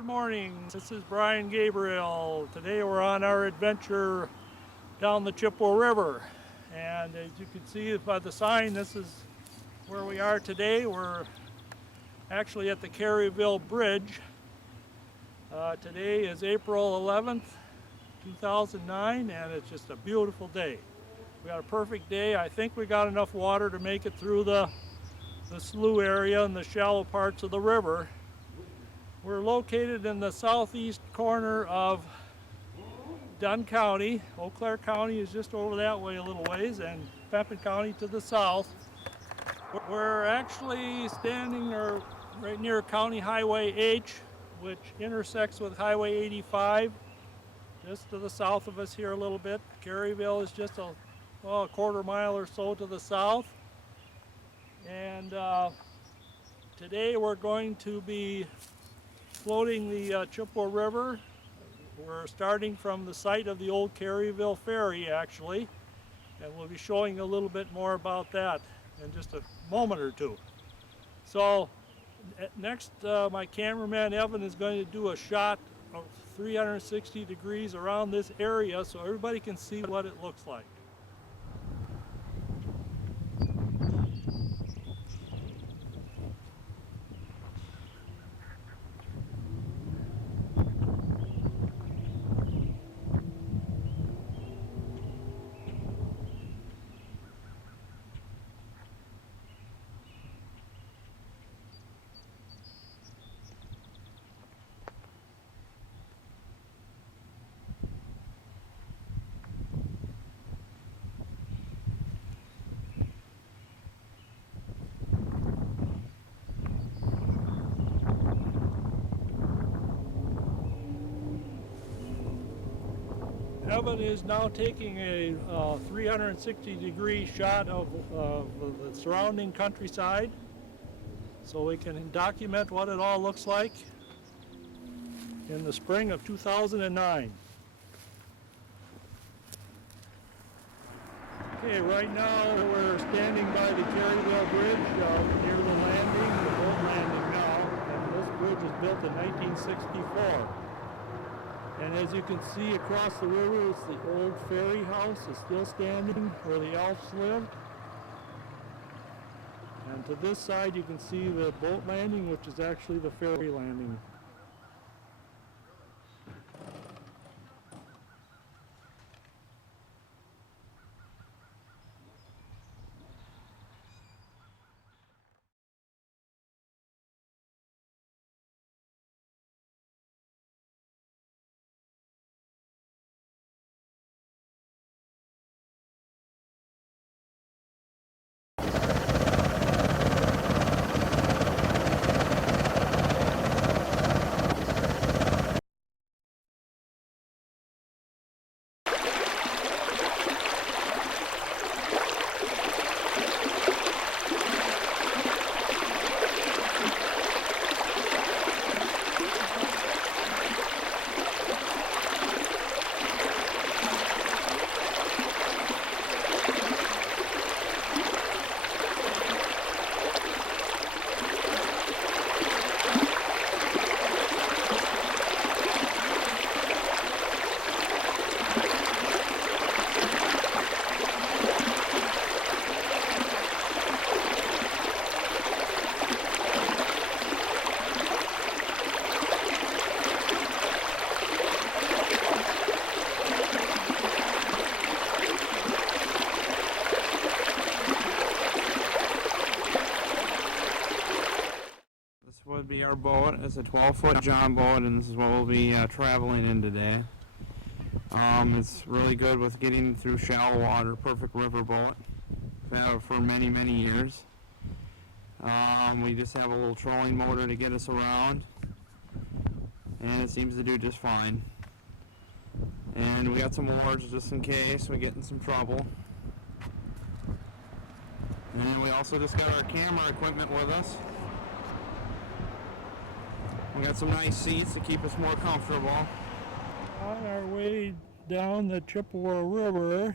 Good morning, this is Brian Gabriel. Today we're on our adventure down the Chippewa River. And as you can see by the sign, this is where we are today. We're actually at the Caryville Bridge. Today is April 11th, 2009, and it's just a beautiful day. We got a perfect day. I think we got enough water to make it through the slough area and the shallow parts of the river. We're located in the southeast corner of Dunn County. Eau Claire County is just over that way a little ways, and Pepin County to the south. We're actually standing right near County Highway H, which intersects with Highway 85, just to the south of us here a little bit. Caryville is just a quarter mile or so to the south. And today we're going to be floating the Chippewa River. We're starting from the site of the old Caryville Ferry, actually, and we'll be showing a little bit more about that in just a moment or two. So next, my cameraman Evan is going to do a shot of 360 degrees around this area so everybody can see what it looks like. Evan is now taking a 360 degree shot of the surrounding countryside so we can document what it all looks like in the spring of 2009. Okay, right now we're standing by the Caryville Bridge near the landing, the boat landing now, and this bridge was built in 1964. And as you can see across the river, it's the old ferry house is still standing where the elves lived. And to this side you can see the boat landing, which is actually the ferry landing. Would be our boat. It's a 12-foot john boat, and this is what we'll be traveling in today. It's really good with getting through shallow water. Perfect river boat. We've had it for many years. We just have a little trolling motor to get us around, and it seems to do just fine. And we got some oars just in case we get in some trouble. And we also just got our camera equipment with us. We got some nice seats to keep us more comfortable. On our way down the Chippewa River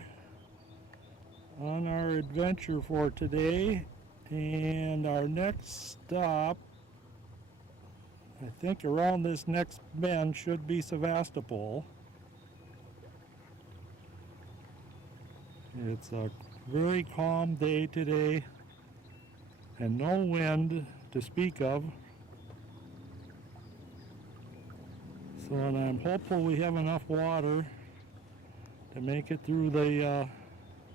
on our adventure for today, and our next stop I think around this next bend should be Sevastopol. It's a very calm day today and no wind to speak of. So and I'm hopeful we have enough water to make it through the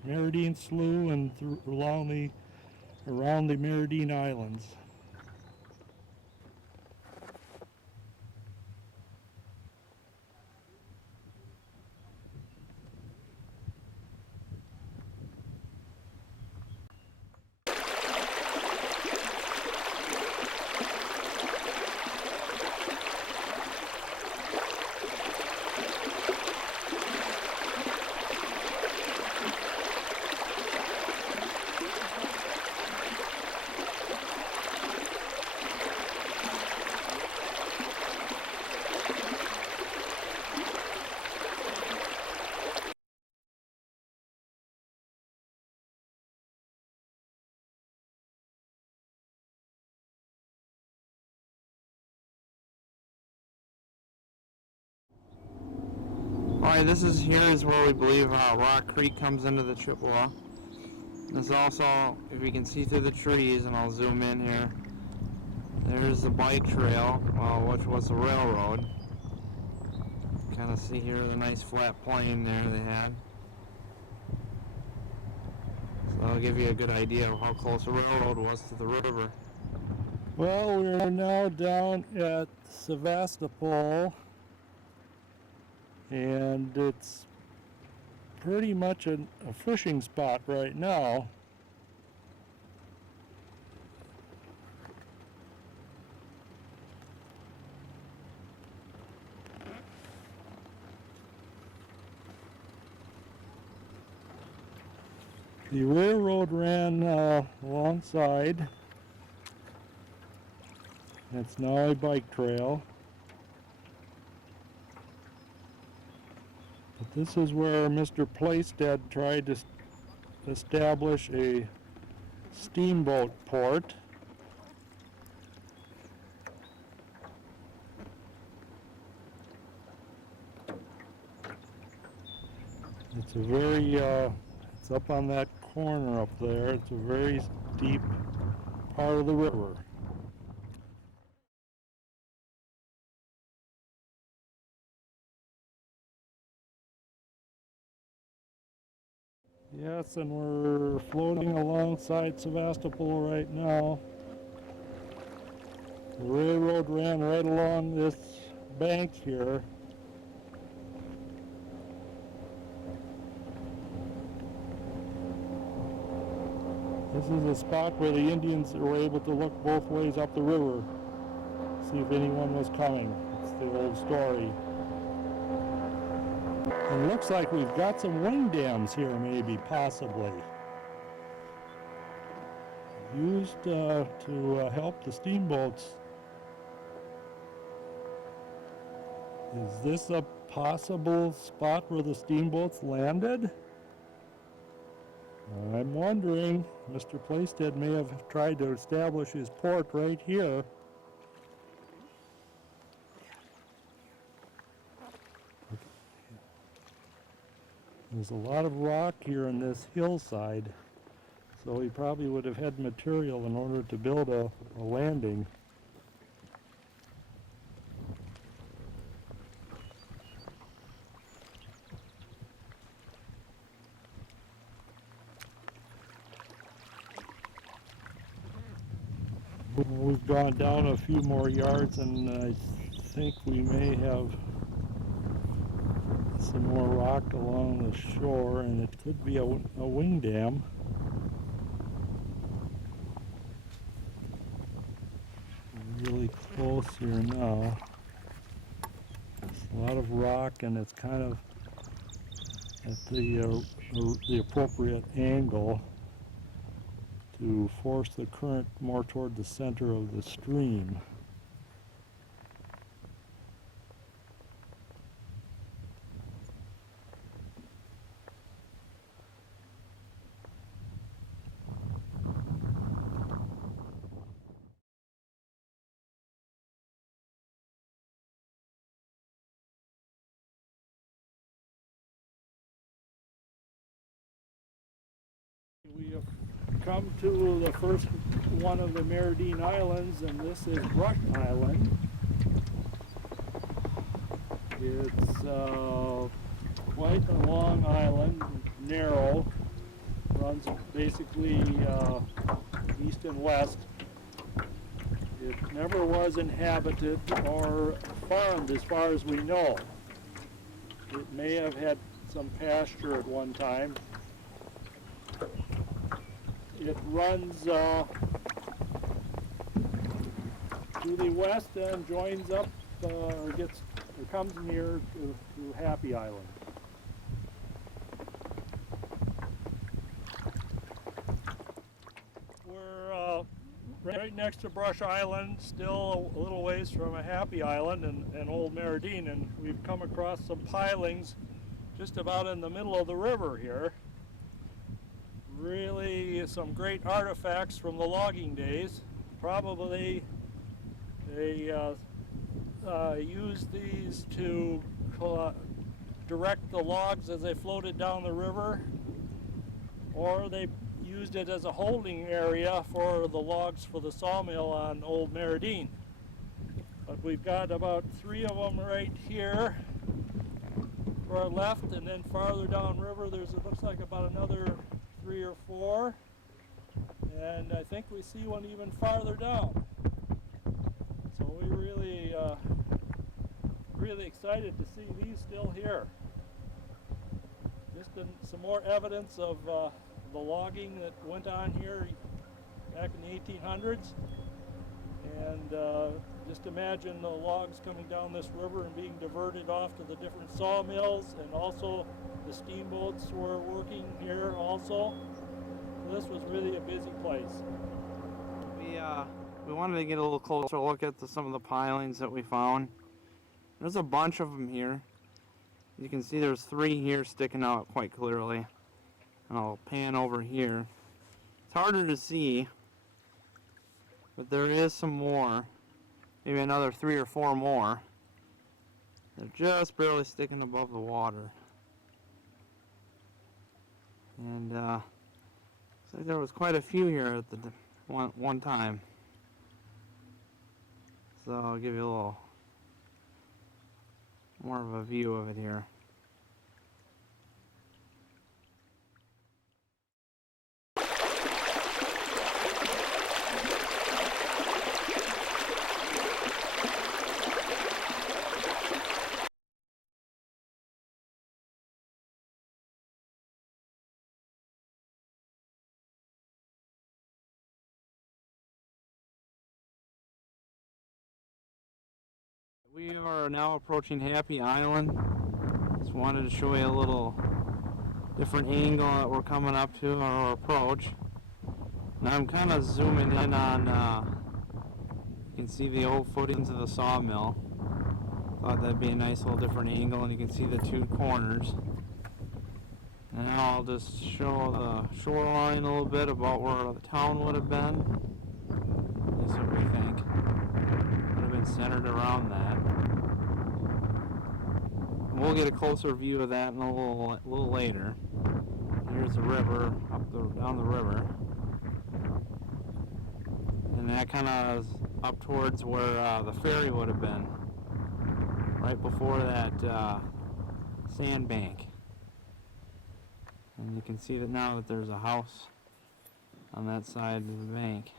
Meridian Slough and around the Meridean Islands. Alright, here is where we believe Rock Creek comes into the Chippewa. This also, if you can see through the trees, and I'll zoom in here, there's the bike trail, which was the railroad. Kind of see here the nice flat plain there they had. So that'll give you a good idea of how close the railroad was to the river. Well, we're now down at Sevastopol, and it's pretty much a fishing spot right now. The railroad ran alongside. It's now a bike trail. But this is where Mr. Plaisted tried to establish a steamboat port. It's a very, it's up on that corner up there. It's a very deep part of the river. Yes, and we're floating alongside Sevastopol right now. The railroad ran right along this bank here. This is a spot where the Indians were able to look both ways up the river, see if anyone was coming. It's the old story. It looks like we've got some wind dams here, maybe, possibly. Used to help the steamboats. Is this a possible spot where the steamboats landed? I'm wondering. Mr. Plaisted may have tried to establish his port right here. There's a lot of rock here in this hillside, so he probably would have had material in order to build a landing. We've gone down a few more yards, and I think we may have some more rock along the shore, and it could be a wing dam. Really close here now. There's a lot of rock, and it's kind of at the appropriate angle to force the current more toward the center of the stream. have come to the first one of the Meridian Islands, and this is Brush Island. It's quite a long island, narrow, runs basically east and west. It never was inhabited or farmed as far as we know. It may have had some pasture at one time. It runs to the west and joins up or comes near to Happy Island. We're right next to Brush Island, still a little ways from a Happy Island and Old Meridean, and we've come across some pilings just about in the middle of the river here. Really some great artifacts from the logging days. Probably they used these to direct the logs as they floated down the river, or they used it as a holding area for the logs for the sawmill on Old Meridean. But we've got about 3 of them right here to our left, and then farther downriver there's, it looks like, about another 3 or 4, and I think we see one even farther down. So we really excited to see these still here. Just some more evidence of the logging that went on here back in the 1800s, and just imagine the logs coming down this river and being diverted off to the different sawmills, and also the steamboats were working here also. So this was really a busy place. We wanted to get a little closer look at some of the pilings that we found. There's a bunch of them here. You can see there's 3 here sticking out quite clearly. And I'll pan over here. It's harder to see, but there is some more. Maybe another 3 or 4 more. They're just barely sticking above the water. And looks like there was quite a few here at the one time. So I'll give you a little more of a view of it here. We are now approaching Happy Island. Just wanted to show you a little different angle that we're coming up to our approach. Now I'm kind of zooming in on, you can see the old footings of the sawmill. Thought that'd be a nice little different angle, and you can see the 2 corners. And now I'll just show the shoreline a little bit about where the town would have been. This is what we think. Would have been centered around that. We'll get a closer view of that in a little later. Here's the river, down the river. And that kind of is up towards where the ferry would have been. Right before that sandbank. And you can see that now that there's a house on that side of the bank.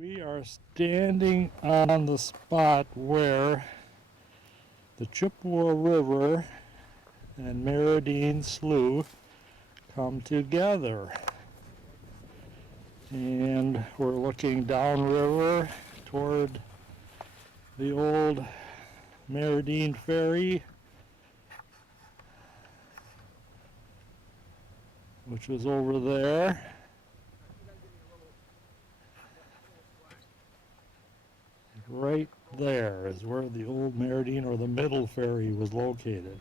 We are standing on the spot where the Chippewa River and Meridian Slough come together. And we're looking downriver toward the old Meridean Ferry, which was over there. Right there is where the old Meridian or the middle ferry was located.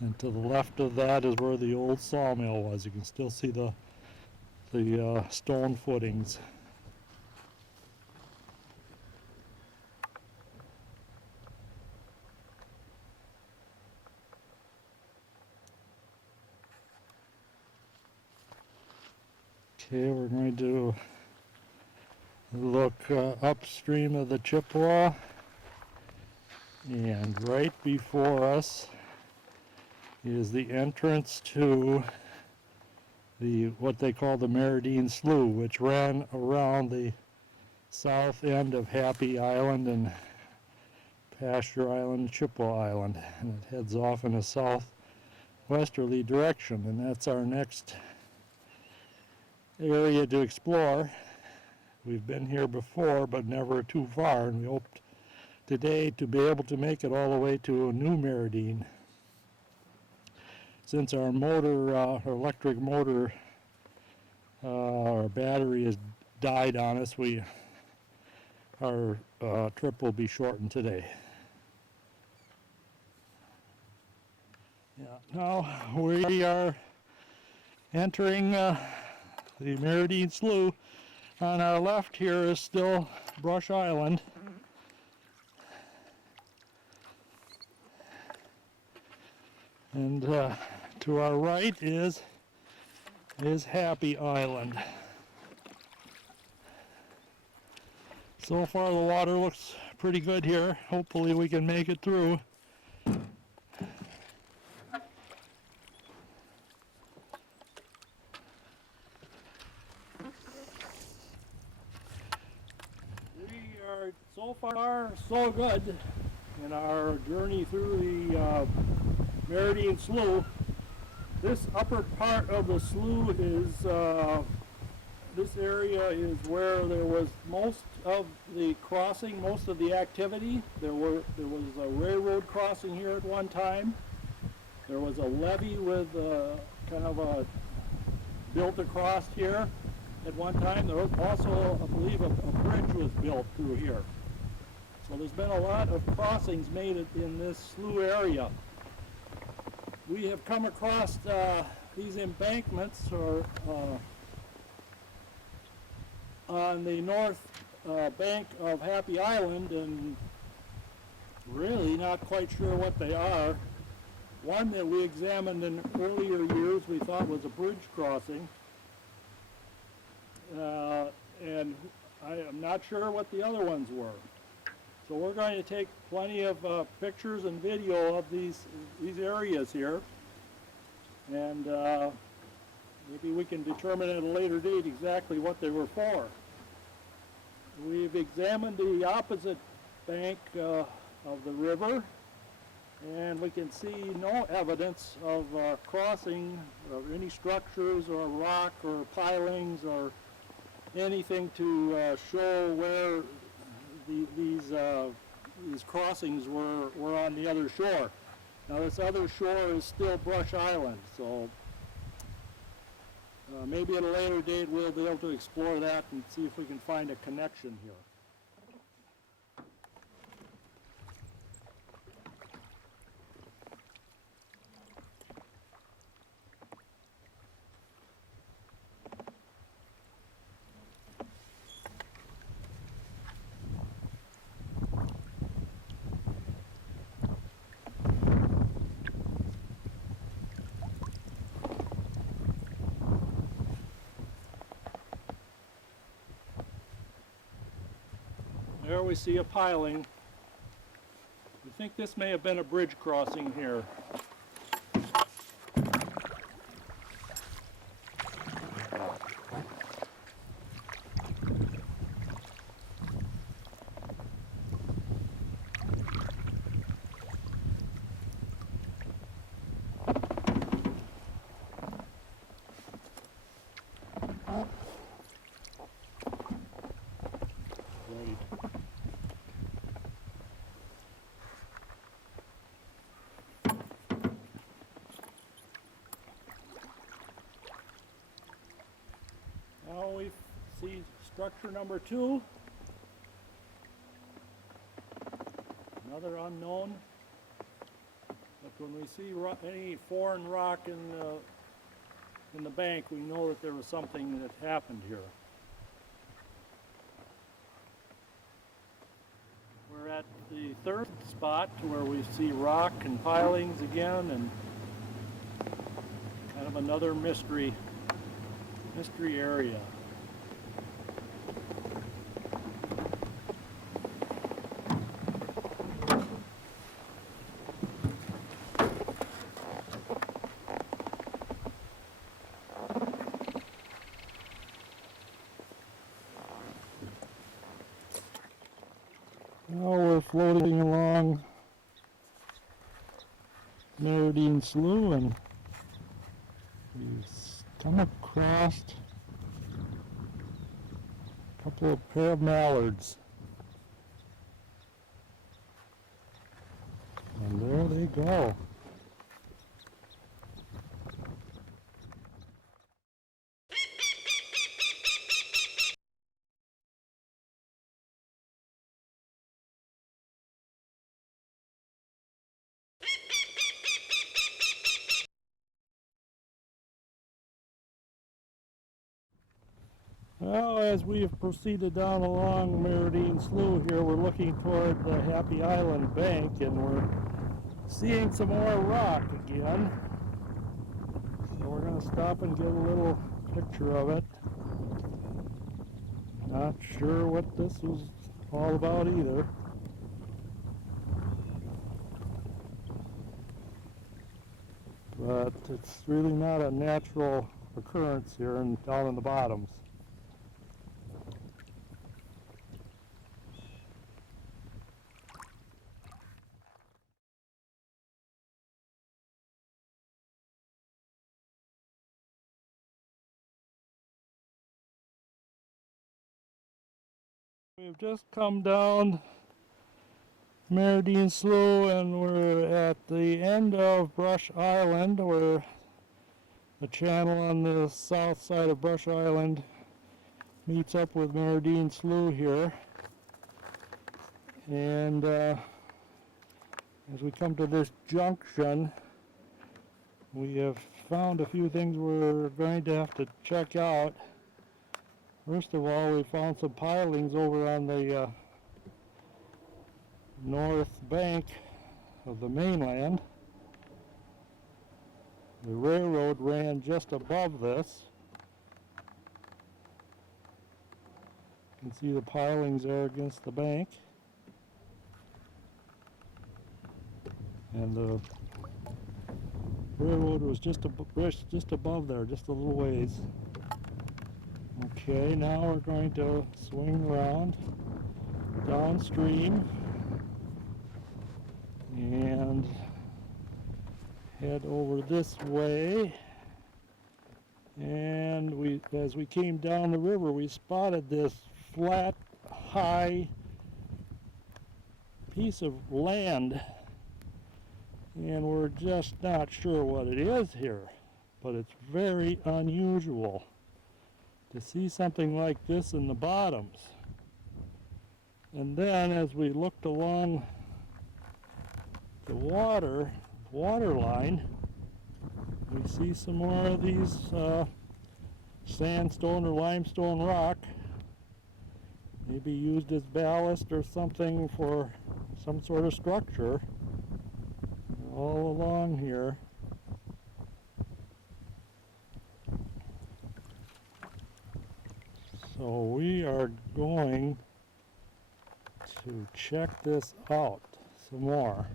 And to the left of that is where the old sawmill was. You can still see the stone footings. Okay, we're going to look upstream of the Chippewa, and right before us is the entrance to what they call the Meridian Slough, which ran around the south end of Happy Island and Pasture Island, Chippewa Island, and it heads off in a southwesterly direction, and that's our next area to explore. We've been here before, but never too far, and we hoped today to be able to make it all the way to a new Meridian. Since our motor, our electric motor, our battery has died on us, our trip will be shortened today. Yeah, now we are entering the Meridian Slough. On our left here is still Brush Island. And to our right is Happy Island. So far the water looks pretty good here. Hopefully we can make it through. So far, so good in our journey through the Meridian Slough. This upper part of the slough is, this area is where there was most of the crossing, most of the activity. There was a railroad crossing here at one time. There was a levee with kind of a built across here at one time. There was also, I believe, a bridge was built through here. So there's been a lot of crossings made in this slough area. We have come across these embankments on the north bank of Happy Island, and really not quite sure what they are. One that we examined in earlier years we thought was a bridge crossing, and I am not sure what the other ones were. So we're going to take plenty of pictures and video of these areas here, and maybe we can determine at a later date exactly what they were for. We've examined the opposite bank of the river, and we can see no evidence of crossing of any structures or rock or pilings or anything to show where these crossings were on the other shore. Now this other shore is still Brush Island, so maybe at a later date we'll be able to explore that and see if we can find a connection here. There we see a piling. We think this may have been a bridge crossing here. structure number 2. Another unknown. But when we see any foreign rock in the bank, we know that there was something that happened here. We're at the third spot where we see rock and pilings again, and kind of another mystery area. Now we're floating along Meridian Slough, and we've come across a couple of pair of mallards. And there they go. Well, as we have proceeded down along Meridian Slough here, we're looking toward the Happy Island bank, and we're seeing some more rock again. So we're going to stop and get a little picture of it. Not sure what this was all about either. But it's really not a natural occurrence here down in the bottoms. We've just come down Meridian Slough, and we're at the end of Brush Island, where the channel on the south side of Brush Island meets up with Meridian Slough here. And as we come to this junction, we have found a few things we're going to have to check out. First of all, we found some pilings over on the north bank of the mainland. The railroad ran just above this. You can see the pilings there against the bank. And the railroad was just above there, just a little ways. Okay, now we're going to swing around downstream and head over this way. And as we came down the river, we spotted this flat, high piece of land, and we're just not sure what it is here, but it's very unusual to see something like this in the bottoms. And then as we looked along the water line, we see some more of these sandstone or limestone rock, maybe used as ballast or something for some sort of structure all along here. So we are going to check this out some more,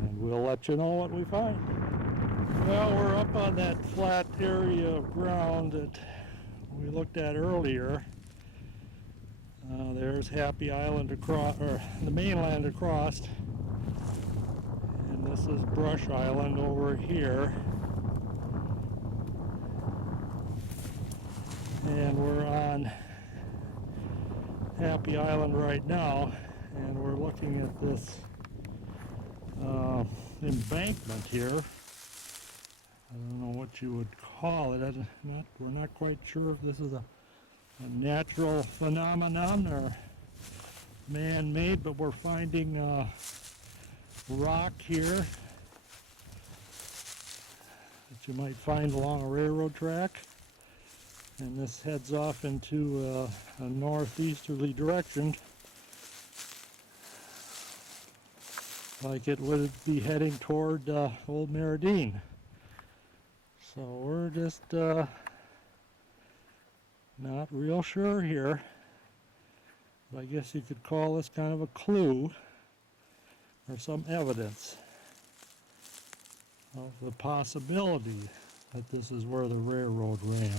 and we'll let you know what we find. Well, we're up on that flat area of ground that we looked at earlier. There's Happy Island across, or the mainland across, and this is Brush Island over here. And we're on Happy Island right now, and we're looking at this embankment here. I don't know what you would call it. We're not quite sure if this is a natural phenomenon or man-made, but we're finding rock here that you might find along a railroad track. And this heads off into a northeasterly direction, like it would be heading toward Old Meridean. So we're just not real sure here. But I guess you could call this kind of a clue or some evidence of the possibility that this is where the railroad ran.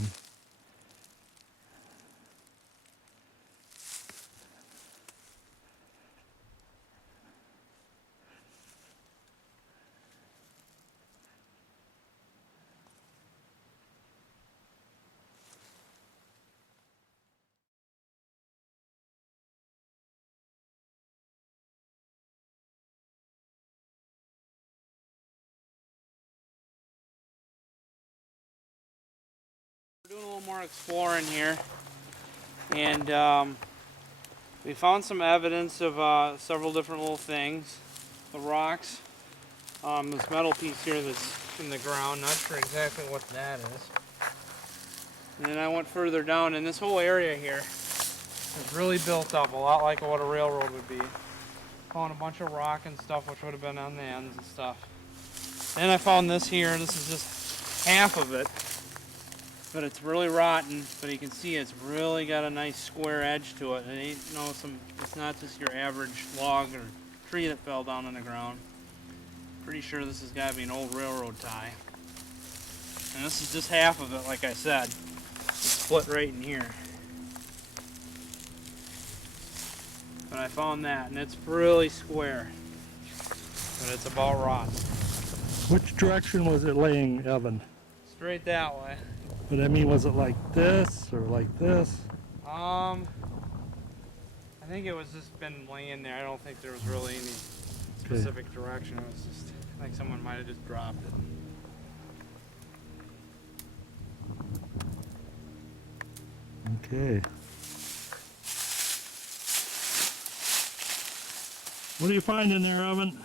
We're doing a little more exploring here, and we found some evidence of several different little things. The rocks, this metal piece here that's in the ground, not sure exactly what that is. And then I went further down, and this whole area here is really built up, a lot like what a railroad would be. Found a bunch of rock and stuff, which would have been on the ends and stuff. Then I found this here. This is just half of it, but it's really rotten. But you can see it's really got a nice square edge to it. It ain't it's not just your average log or tree that fell down on the ground. Pretty sure this has got to be an old railroad tie. And this is just half of it, like I said. It's split right in here. But I found that, and it's really square. But it's about rotten. Which direction was it laying, Evan? Straight that way. But I mean, was it like this or like this? I think it was just been laying there. I don't think there was really any specific direction. It was just, I think someone might have just dropped it. Okay. What are you finding there, Evan?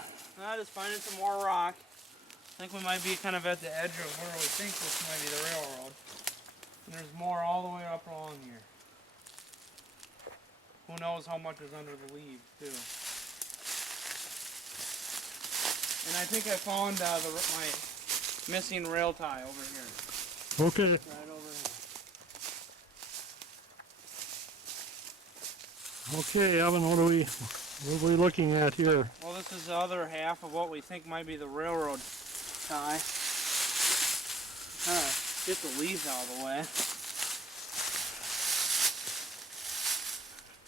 Just finding some more rock. I think we might be kind of at the edge of where we think this might be the railroad. And there's more all the way up along here. Who knows how much is under the leaves, too. And I think I found my missing rail tie over here. Okay. Right over here. Okay, Evan, what are we looking at here? Well, this is the other half of what we think might be the railroad tie. Get the leaves out of the way.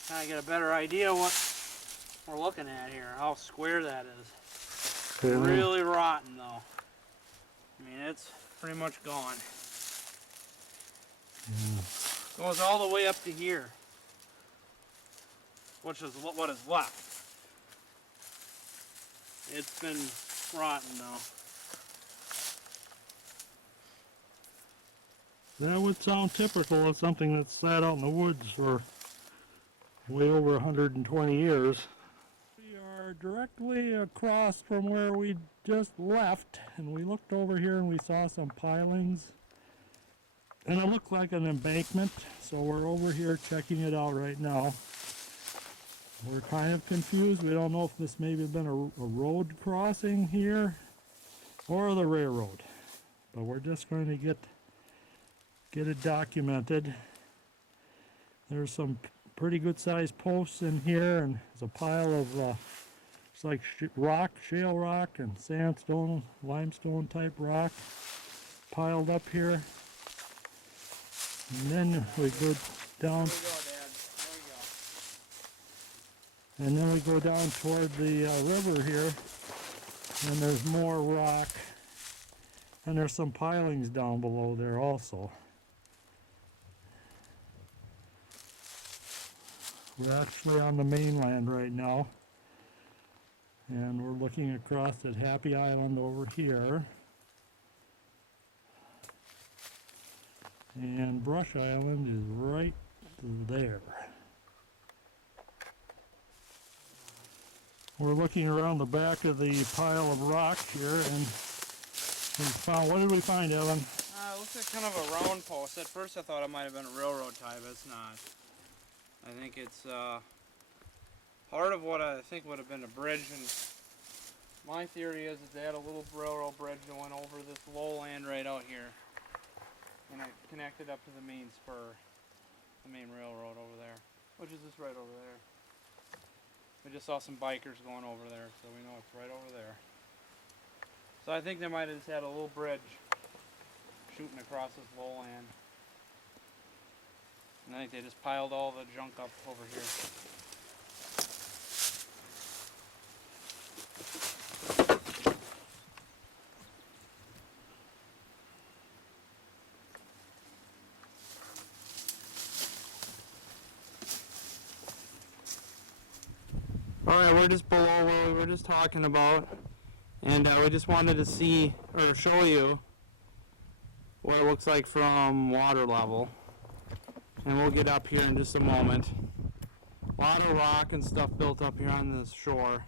Kind of get a better idea what we're looking at here, how square that is. Okay, Really rotten, though. I mean, it's pretty much gone. Goes all the way up to here, which is what is left. It's been rotten, though. That would sound typical of something that's sat out in the woods for way over 120 years. We are directly across from where we just left, and we looked over here and we saw some pilings. And it looked like an embankment, so we're over here checking it out right now. We're kind of confused. We don't know if this maybe have been a road crossing here or the railroad. But we're just going to get it documented. There's some pretty good sized posts in here, and there's a pile of it's like shale rock and sandstone, limestone type rock piled up here. And then we go down. And then we go down toward the river here, and there's more rock, and there's some pilings down below there also. We're actually on the mainland right now, and we're looking across at Happy Island over here. And Brush Island is right there. We're looking around the back of the pile of rocks here, and we found, what did we find, Evan? It looks like kind of a round post. At first I thought it might have been a railroad tie, but it's not. I think it's part of what I think would have been a bridge, and my theory is that they had a little railroad bridge that went over this lowland right out here, and it connected up to the main spur, the main railroad over there, which is this right over there. We just saw some bikers going over there, so we know it's right over there. So I think they might have just had a little bridge shooting across this lowland. And I think they just piled all the junk up over here. Alright, we're just below where we were just talking about, and we just wanted to see, or show you, what it looks like from water level. And we'll get up here in just a moment. A lot of rock and stuff built up here on this shore.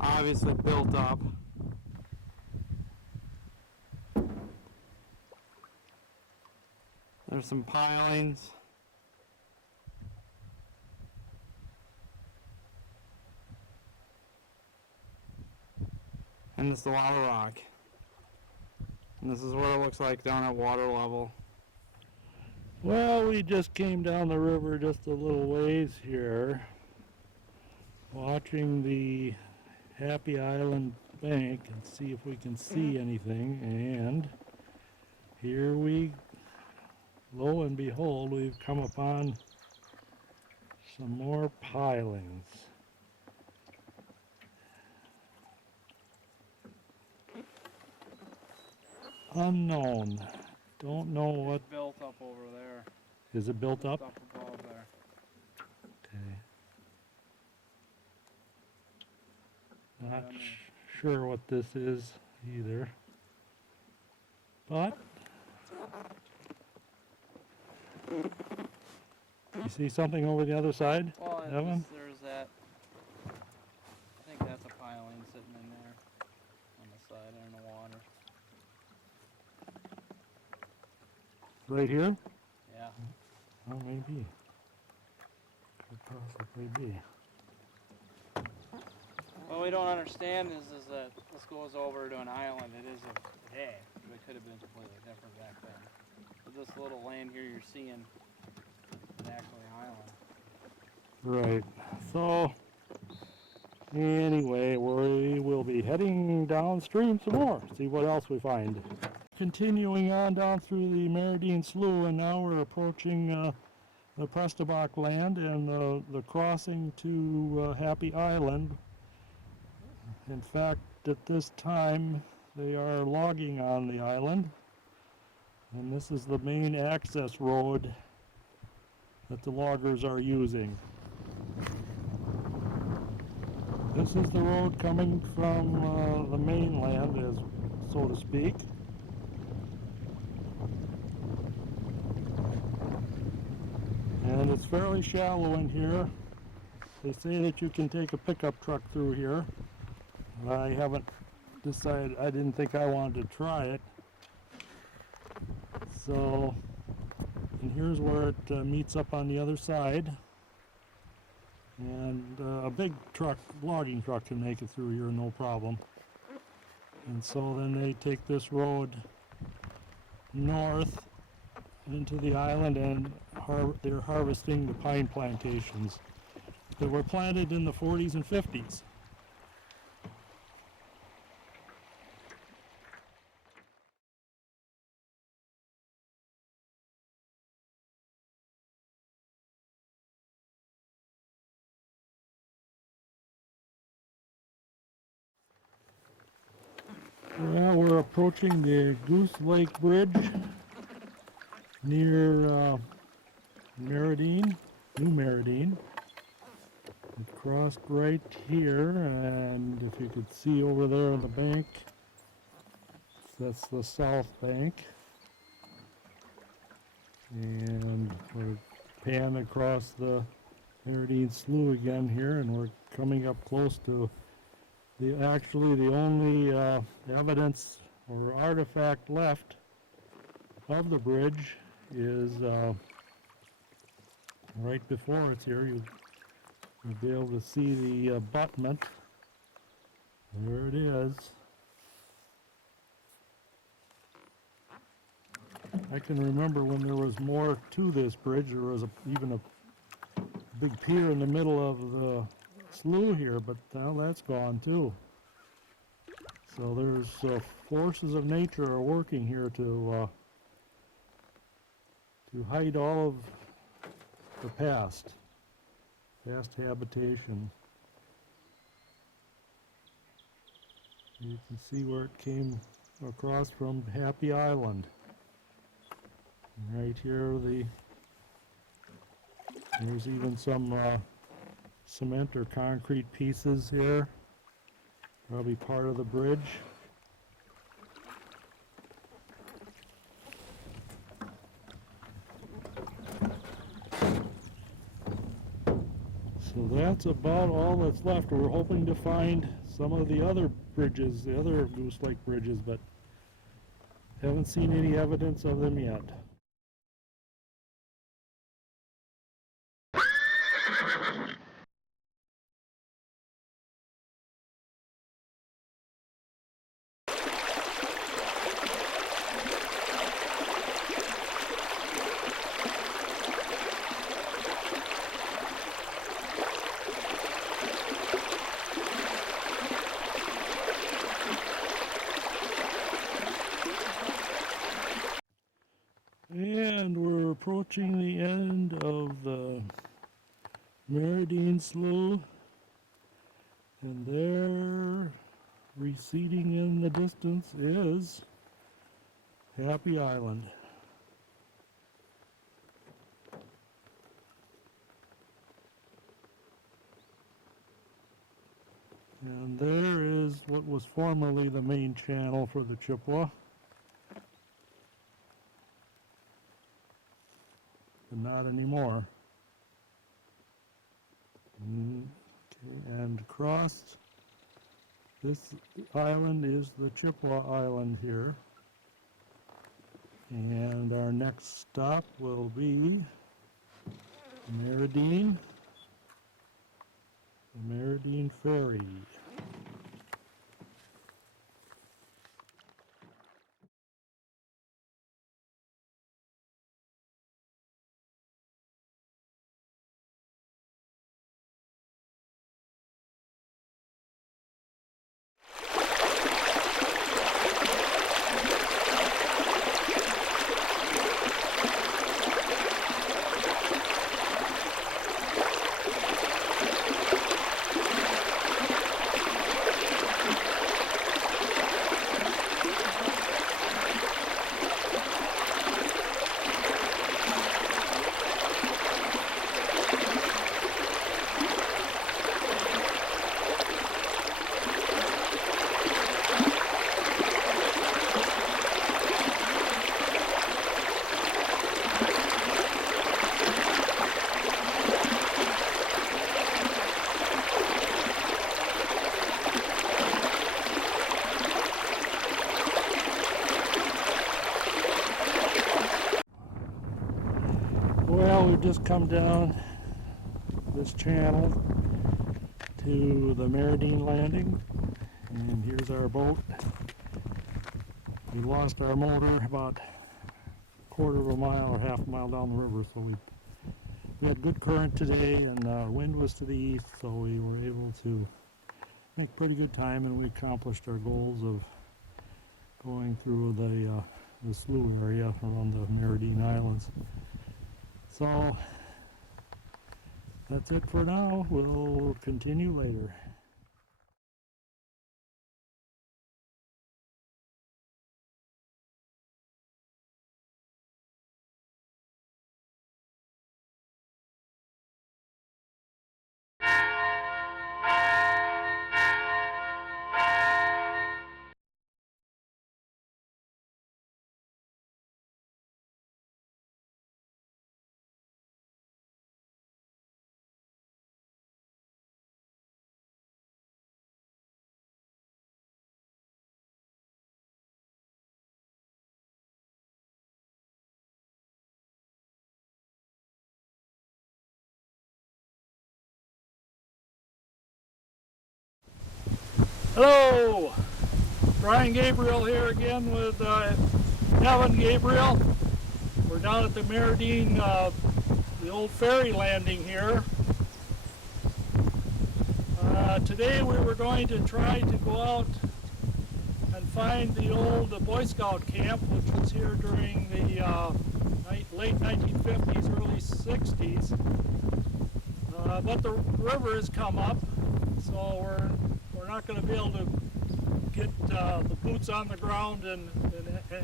Obviously built up. There's some pilings. And it's a lot of rock. And this is what it looks like down at water level. Well, we just came down the river just a little ways here, watching the Happy Island bank and see if we can see anything, and here we, lo and behold, we've come upon some more pilings. Unknown. Don't know what. It's built up over there. Is it built up? Up above there. Okay. Not sure what this is either. But you see something over the other side, Well, Evan? there's that. I think that's a piling sitting in there on the side in the water. Right here? Yeah. Oh, maybe. Could possibly be. What we don't understand is that this goes over to an island. It is a day. It could have been completely different back then. But this little land here you're seeing is actually an island. Right. So, anyway, we will be heading downstream some more, see what else we find. Continuing on down through the Meridian Slough, and now we're approaching the Sevastopol land and the crossing to Happy Island. In fact, at this time, they are logging on the island, and this is the main access road that the loggers are using. This is the road coming from the mainland, as so to speak. And it's fairly shallow in here. They say that you can take a pickup truck through here. I haven't decided, I didn't think I wanted to try it. So, and here's where it meets up on the other side. And a big truck, logging truck, can make it through here no problem. And so then they take this road north into the island, and they're harvesting the pine plantations that were planted in the 40s and 50s. Well, we're approaching the Goose Lake Bridge near Meridean, New Meridean. It crossed right here, and if you could see over there on the bank, that's the south bank. And we're panning across the Meridean Slough again here, and we're coming up close to actually the only evidence or artifact left of the bridge is right before it's here. You'll be able to see the abutment. There it is. I can remember when there was more to this bridge. There was even a big pier in the middle of the slough here, but now that's gone too. So there's forces of nature are working here to hide all of the past habitation. You can see where it came across from Happy Island. Right here, there's even some cement or concrete pieces here, probably part of the bridge. So that's about all that's left. We're hoping to find some of the other bridges, the other Goose Lake bridges, but haven't seen any evidence of them yet. And we're approaching the end of the Meridian Slough, and there, receding in the distance, is Happy Island. And there is what was formerly the main channel for the Chippewa. But not anymore. Okay, and across this island is the Chippewa Island here. And our next stop will be Meridean, the Meridean Ferry. Well, we've just come down this channel to the Meridean landing, and here's our boat. We lost our motor about a quarter of a mile or half a mile down the river, so we had good current today, and wind was to the east, so we were able to make pretty good time, and we accomplished our goals of going through the slough area around the Meridian Islands. So that's it for now. We'll continue later. Hello, Brian Gabriel here again with Evan Gabriel. We're down at the Meridean, the old ferry landing here. Today we were going to try to go out and find the old Boy Scout camp, which was here during the late 1950s, early 60s. But the river has come up, so we're not going to be able to get the boots on the ground and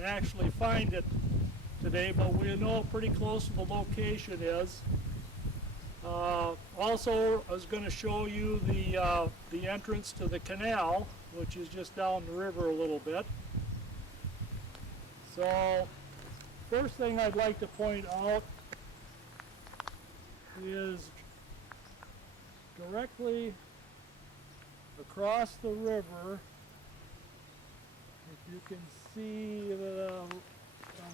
actually find it today, but we know pretty close to the location is. Also, I was going to show you the entrance to the canal, which is just down the river a little bit. So, first thing I'd like to point out is directly across the river, if you can see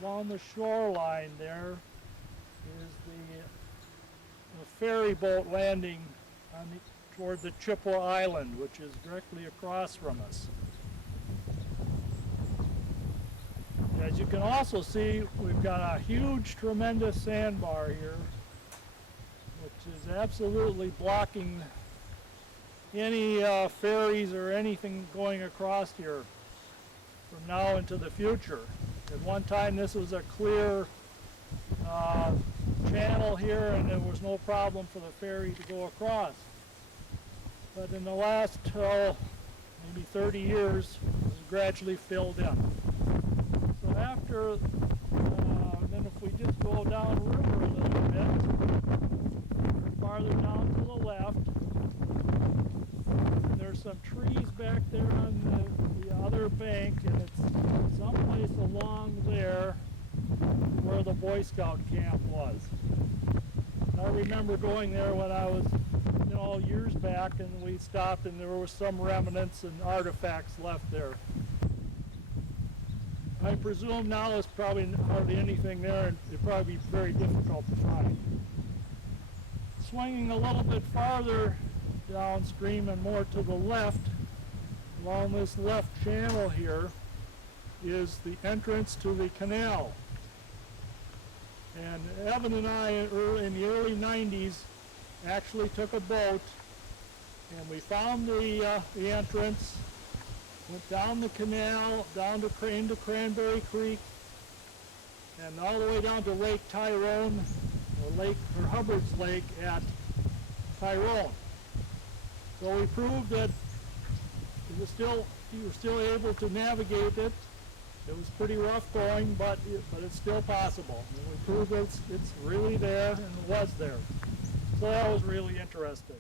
along the shoreline there is the ferry boat landing toward the Chippewa Island, which is directly across from us. As you can also see, we've got a huge, tremendous sandbar here, which is absolutely blocking any ferries or anything going across here from now into the future. At one time this was a clear channel here and there was no problem for the ferry to go across. But in the last maybe 30 years it's gradually filled in. So after, then if we just go down river a little bit, farther down to the left, and there's some trees back there on the other bank, and it's someplace along there where the Boy Scout camp was. I remember going there when I was, years back, and we stopped and there were some remnants and artifacts left there. I presume now there's probably hardly anything there, and it'd probably be very difficult to find. Swinging a little bit farther downstream and more to the left, along this left channel here, is the entrance to the canal. And Evan and I, in the early 90s, actually took a boat, and we found the entrance, went down the canal, down to into Cranberry Creek, and all the way down to Lake Tyrone, or Hubbard's Lake at Tyrone. So we proved that you were still able to navigate it. It was pretty rough going, but it's still possible. And we proved that it's really there, and it was there. So that was really interesting.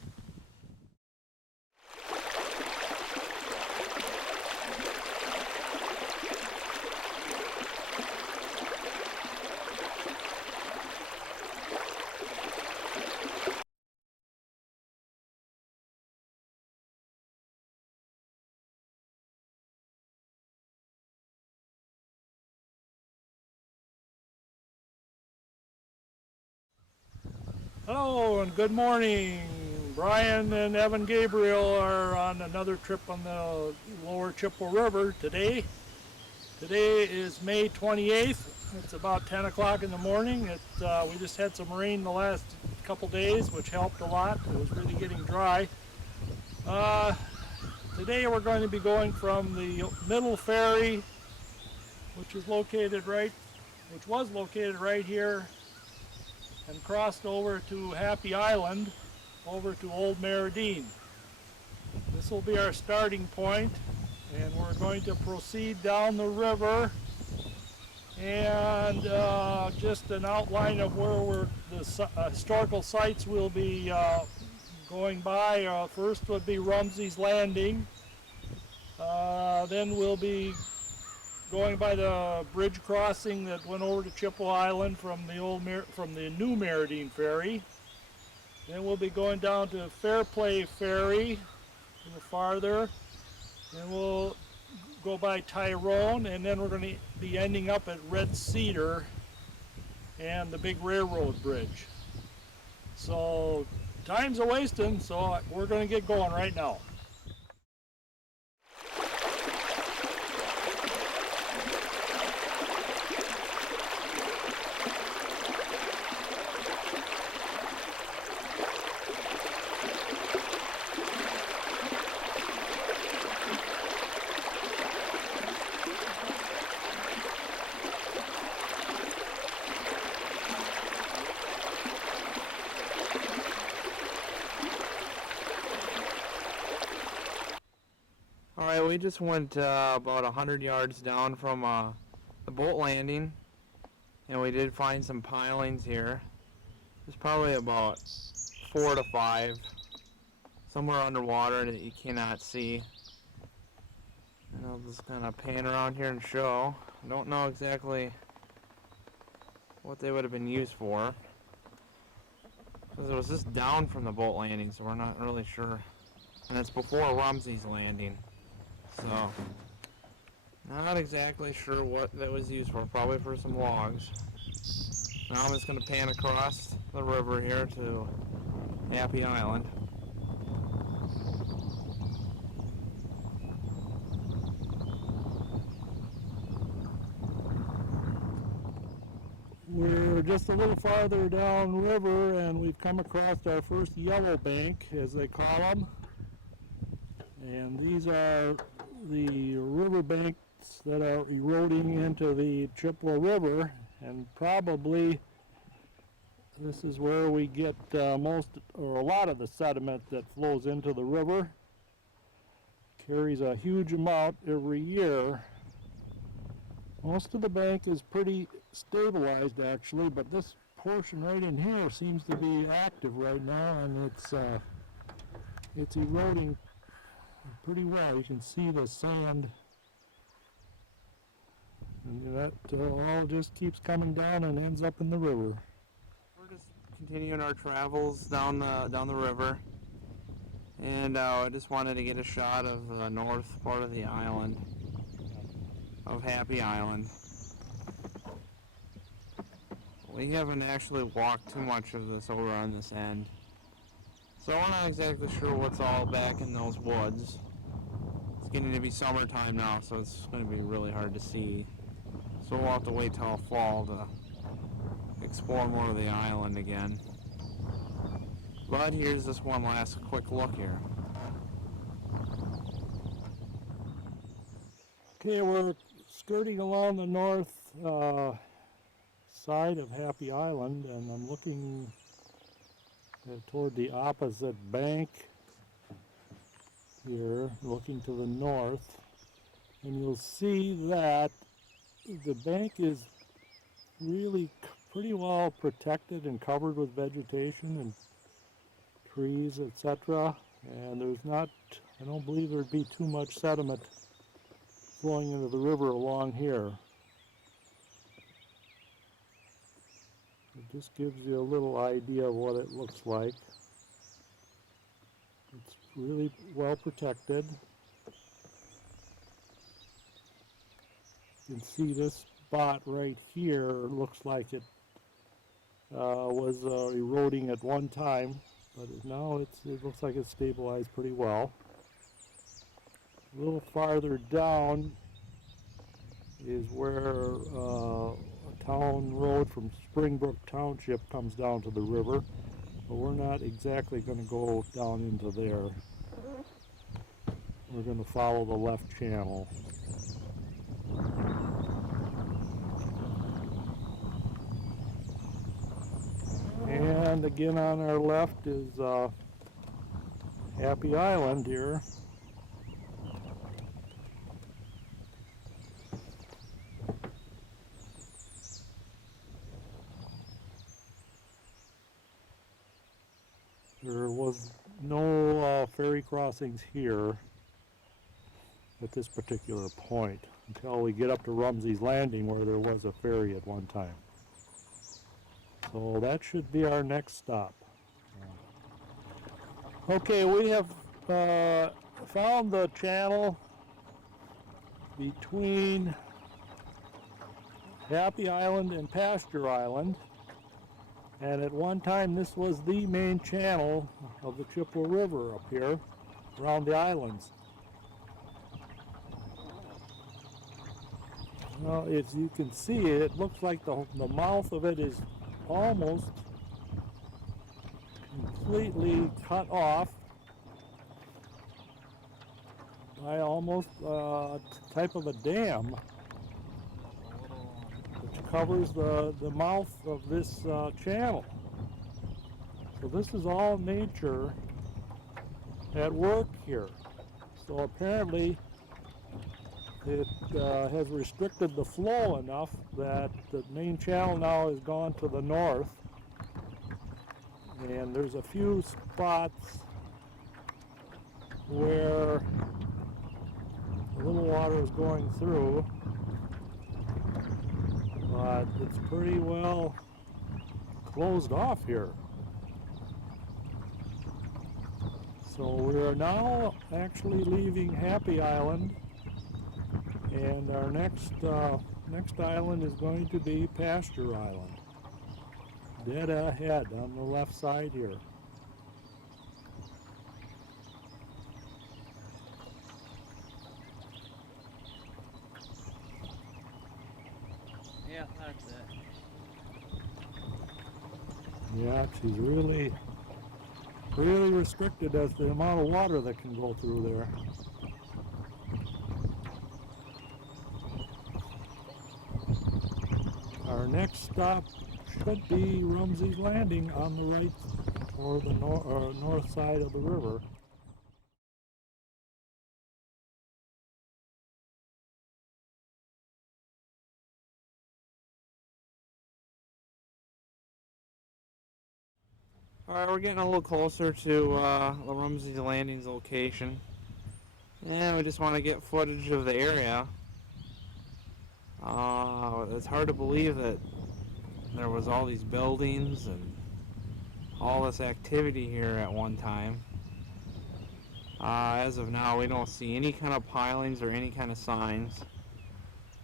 Hello and good morning. Brian and Evan Gabriel are on another trip on the lower Chippewa River today. Today is May 28th. It's about 10 o'clock in the morning. We just had some rain the last couple days, which helped a lot. It was really getting dry. Today we're going to be going from the middle ferry, which was located right here, and crossed over to Happy Island, over to Old Meridean. This will be our starting point, and we're going to proceed down the river, and just an outline of where the historical sites we'll be going by. First would be Rumsey's Landing, then we'll be going by the bridge crossing that went over to Chippewa Island from the new Meridean ferry. Then we'll be going down to Fairplay Ferry, a little farther. Then we'll go by Tyrone, and then we're going to be ending up at Red Cedar and the big railroad bridge. So time's a wasting, so we're going to get going right now. Alright, we just went about 100 yards down from the boat landing, and we did find some pilings here. There's probably about 4 to 5 somewhere underwater that you cannot see. And I'll just kind of pan around here and show. I don't know exactly what they would have been used for, because it was just down from the boat landing, so we're not really sure. And it's before Rumsey's landing, so not exactly sure what that was used for. Probably for some logs. Now I'm just going to pan across the river here to Happy Island. We're just a little farther downriver and we've come across our first yellow bank, as they call them. And these are the river banks that are eroding into the Chippewa River, and probably this is where we get most or a lot of the sediment that flows into the river. Carries a huge amount every year. Most of the bank is pretty stabilized actually, but this portion right in here seems to be active right now, and it's eroding pretty well. You can see the sand, and that all just keeps coming down and ends up in the river. We're just continuing our travels down the river, and I just wanted to get a shot of the north part of the island, of Happy Island. We haven't actually walked too much of this over on this end, so we're not exactly sure what's all back in those woods. It's getting to be summertime now, so it's going to be really hard to see. So we'll have to wait till fall to explore more of the island again. But here's this one last quick look here. Okay, we're skirting along the north side of Happy Island, and I'm looking toward the opposite bank here, looking to the north, and you'll see that the bank is really pretty well protected and covered with vegetation and trees, etc. And there's not, I don't believe there'd be too much sediment flowing into the river along here. It just gives you a little idea of what it looks like. It's really well protected. You can see this spot right here looks like it was eroding at one time, but now it looks like it's stabilized pretty well. A little farther down is where a town road from Springbrook Township comes down to the river, but we're not exactly going to go down into there. We're going to follow the left channel. And again on our left is Happy Island here. There was no ferry crossings here at this particular point until we get up to Rumsey's Landing, where there was a ferry at one time. So that should be our next stop. Okay, we have found the channel between Happy Island and Pasture Island. And at one time, this was the main channel of the Chippewa River up here, around the islands. Well, as you can see, it looks like the mouth of it is almost completely cut off by almost a type of a dam, which covers the mouth of this channel. So this is all nature at work here. So apparently it has restricted the flow enough that the main channel now has gone to the north, and there's a few spots where a little water is going through, but it's pretty well closed off here. So we are now actually leaving Happy Island, and our next island is going to be Pasture Island, dead ahead on the left side here. Yeah, that's it. Yeah, she's really restricted as the amount of water that can go through there. Our next stop should be Rumsey's Landing on the right or the north side of the river. Alright, we're getting a little closer to the Rumsey Landing's location. And we just want to get footage of the area. It's hard to believe that there was all these buildings and all this activity here at one time. As of now, we don't see any kind of pilings or any kind of signs.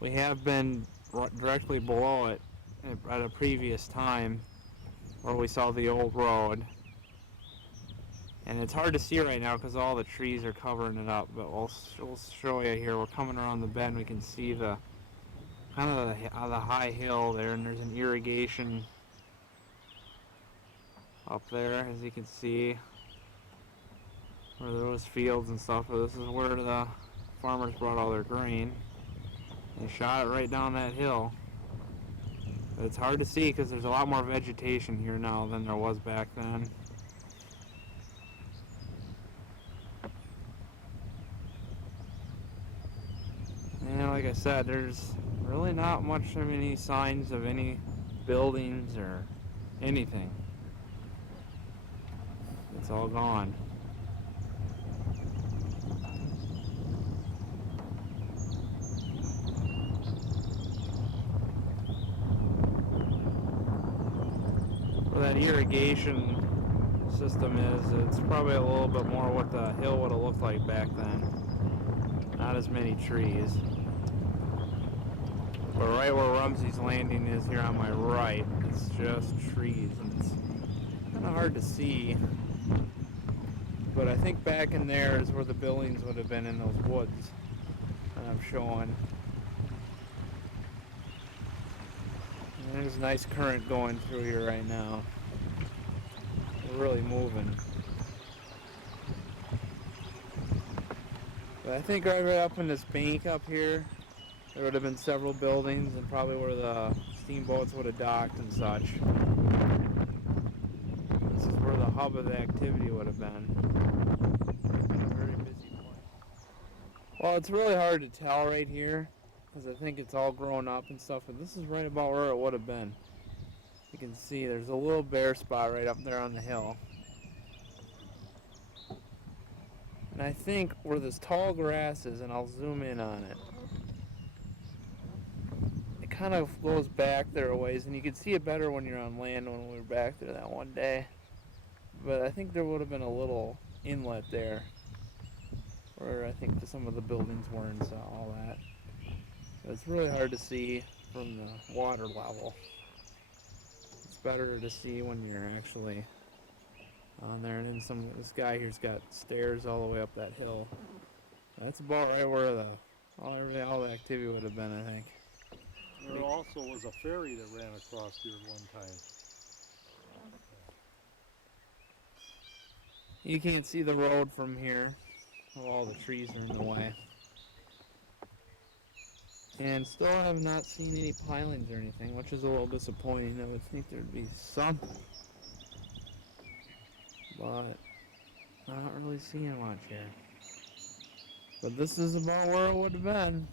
We have been directly below it at a previous time where we saw the old road. And it's hard to see right now because all the trees are covering it up, but we'll show you here. We're coming around the bend. We can see the kind of the high hill there, and there's an irrigation up there, as you can see, where those fields and stuff. This is where the farmers brought all their grain. They shot it right down that hill. But it's hard to see because there's a lot more vegetation here now than there was back then. And like I said, there's really not much of any signs of any buildings or anything. It's all gone. Where that irrigation system is, it's probably a little bit more what the hill would have looked like back then. Not as many trees. But right where Rumsey's Landing is here on my right, it's just trees, and it's kind of hard to see. But I think back in there is where the buildings would have been, in those woods that I'm showing. And there's a nice current going through here right now. We're really moving. But I think right up in this bank up here, there would have been several buildings and probably where the steamboats would have docked and such. This is where the hub of the activity would have been. A very busy place. Well, it's really hard to tell right here because I think it's all grown up and stuff, but this is right about where it would have been. You can see there's a little bare spot right up there on the hill. And I think where this tall grass is, and I'll zoom in on it, it kind of goes back there a ways, and you can see it better when you're on land when we were back there that one day. But I think there would have been a little inlet there where I think some of the buildings were and so all that. But it's really hard to see from the water level. It's better to see when you're actually on there. And then this guy here's got stairs all the way up that hill. That's about right where all the activity would have been, I think. There also was a ferry that ran across here one time. You can't see the road from here. All the trees are in the way. And still have not seen any pilings or anything, which is a little disappointing. I would think there'd be something. But not really seeing much here. But this is about where it would have been.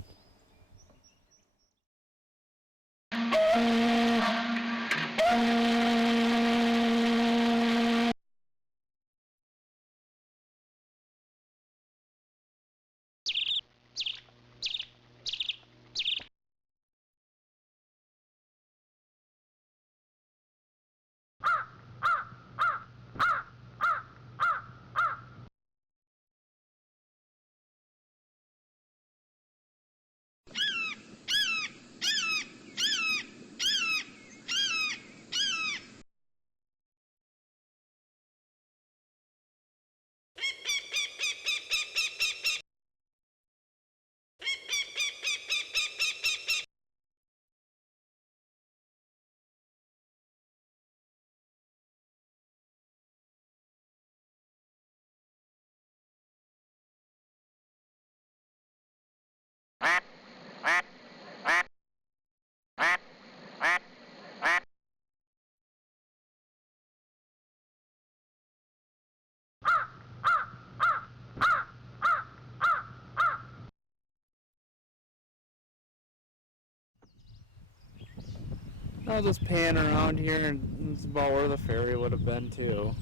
I'll just pan around here, and it's about where the ferry would have been too.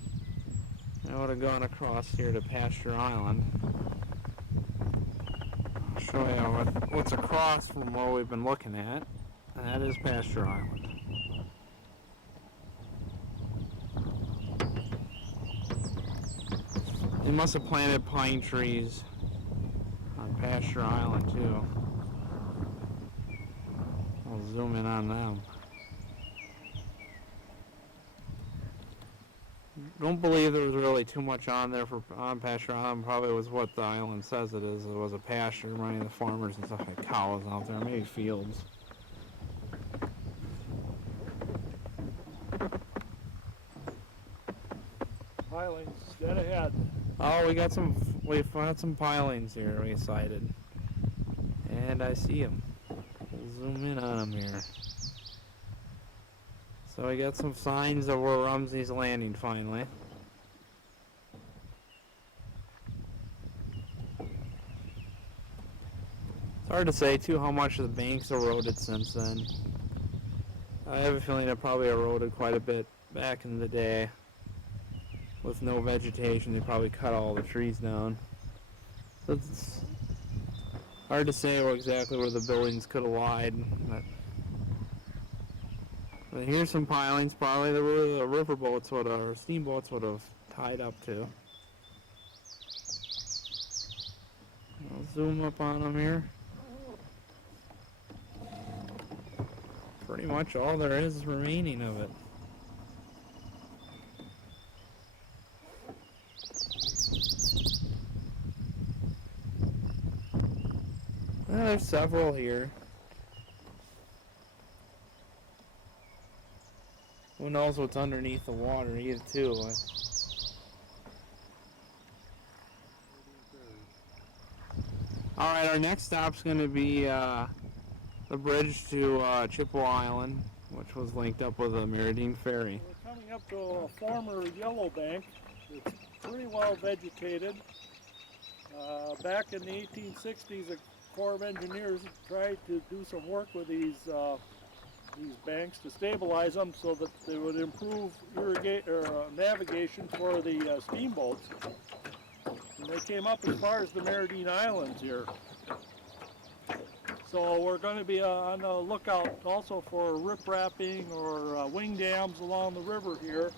I would have gone across here to Pasture Island. I'll show you what's across from where we've been looking at. And that is Pasture Island. They must have planted pine trees on Pasture Island too. I'll zoom in on them. Don't believe there was really too much on there on Pasture Island. Probably was what the island says it is. It was a pasture, running the farmers and stuff like cows out there, maybe fields. Pilings dead ahead. Oh, we found some pilings here we sighted. And I see them. We'll zoom in on them here. So we got some signs of where Rumsey's landing finally. It's hard to say too how much the bank's eroded since then. I have a feeling it probably eroded quite a bit back in the day. With no vegetation, they probably cut all the trees down. So it's hard to say exactly where the buildings could have lied. But here's some pilings, probably the riverboats would have, or steamboats would have tied up to. I'll zoom up on them here. Pretty much all there is remaining of it. Well, there's several here. Who knows what's underneath the water either too. Alright, our next stop's going to be the bridge to Chippewa Island, which was linked up with the Meridian Ferry. We're coming up to a former yellow bank. It's pretty well vegetated. Back in the 1860s, the Corps of Engineers tried to do some work with these banks to stabilize them so that they would improve navigation for the steamboats. And they came up as far as the Meridian Islands here. So we're going to be on the lookout also for riprapping or wing dams along the river here.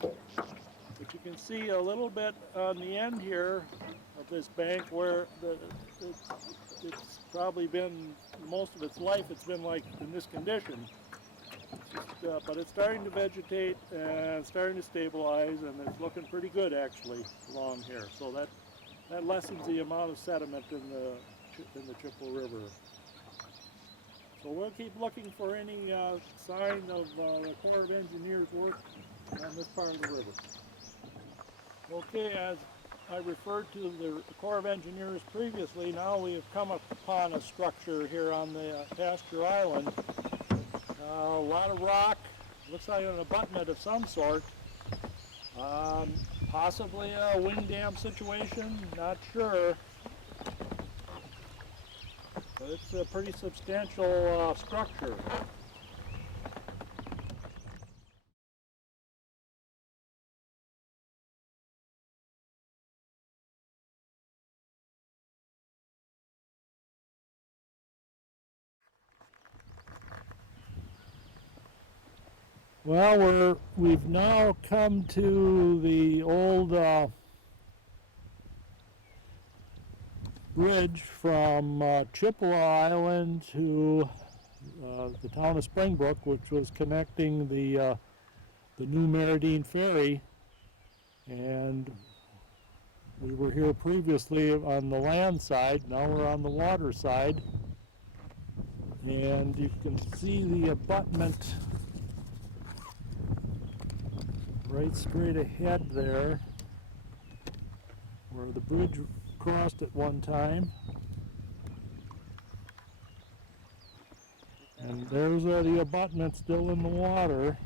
But you can see a little bit on the end here of this bank where it's probably been, most of its life, it's been like in this condition. But it's starting to vegetate and starting to stabilize, and it's looking pretty good actually along here. So that lessens the amount of sediment in the Chippewa River. So we'll keep looking for any sign of the Corps of Engineers work on this part of the river. Okay, as I referred to the Corps of Engineers previously, now we have come upon a structure here on the Pasture Island. A lot of rock, looks like an abutment of some sort. Possibly a wing dam situation, not sure. But it's a pretty substantial structure. Well, we've now come to the old bridge from Chippewa Island to the town of Springbrook, which was connecting the new Meridian Ferry. And we were here previously on the land side, now we're on the water side. And you can see the abutment right straight ahead there, where the bridge crossed at one time. And there's the abutment still in the water.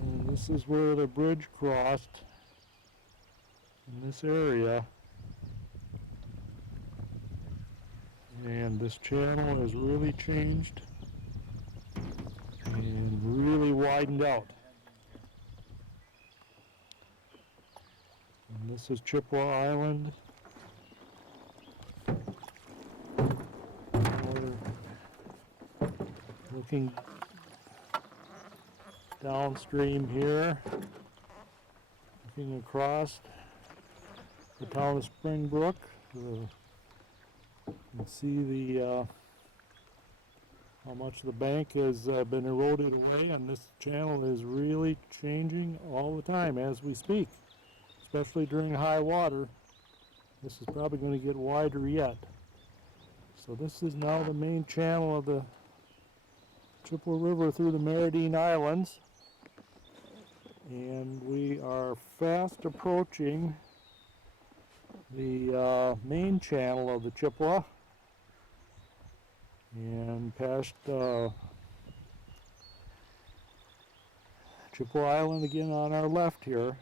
And this is where the bridge crossed in this area. And this channel has really changed and really widened out. And this is Chippewa Island. We're looking downstream here, looking across the town of Springbrook. You can see the how much the bank has been eroded away, and this channel is really changing all the time as we speak, especially during high water. This is probably going to get wider yet. So this is now the main channel of the Chippewa River through the Meridian Islands, and we are fast approaching the main channel of the Chippewa, and past Chippewa Island again on our left here,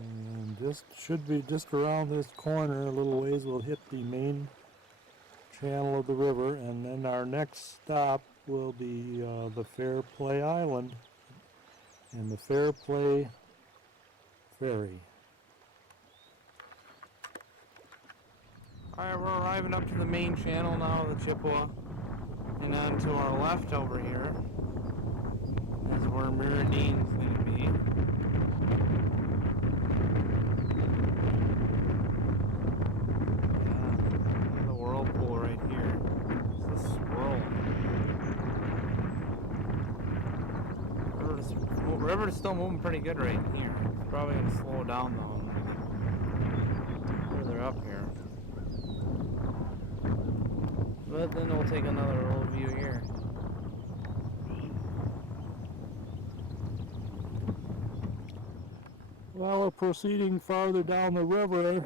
and this should be just around this corner a little ways. We'll hit the main channel of the river, and then our next stop will be the Fair Play Island and the Fair Play Ferry. Alright, we're arriving up to the main channel now of the Chippewa, and on to our left over here is where Meridian's going to be. Yeah, the whirlpool right here. It's a swirl. River's still moving pretty good right here. It's probably going to slow down though when we get further up here. But then we'll take another little view here. Well, we're proceeding farther down the river,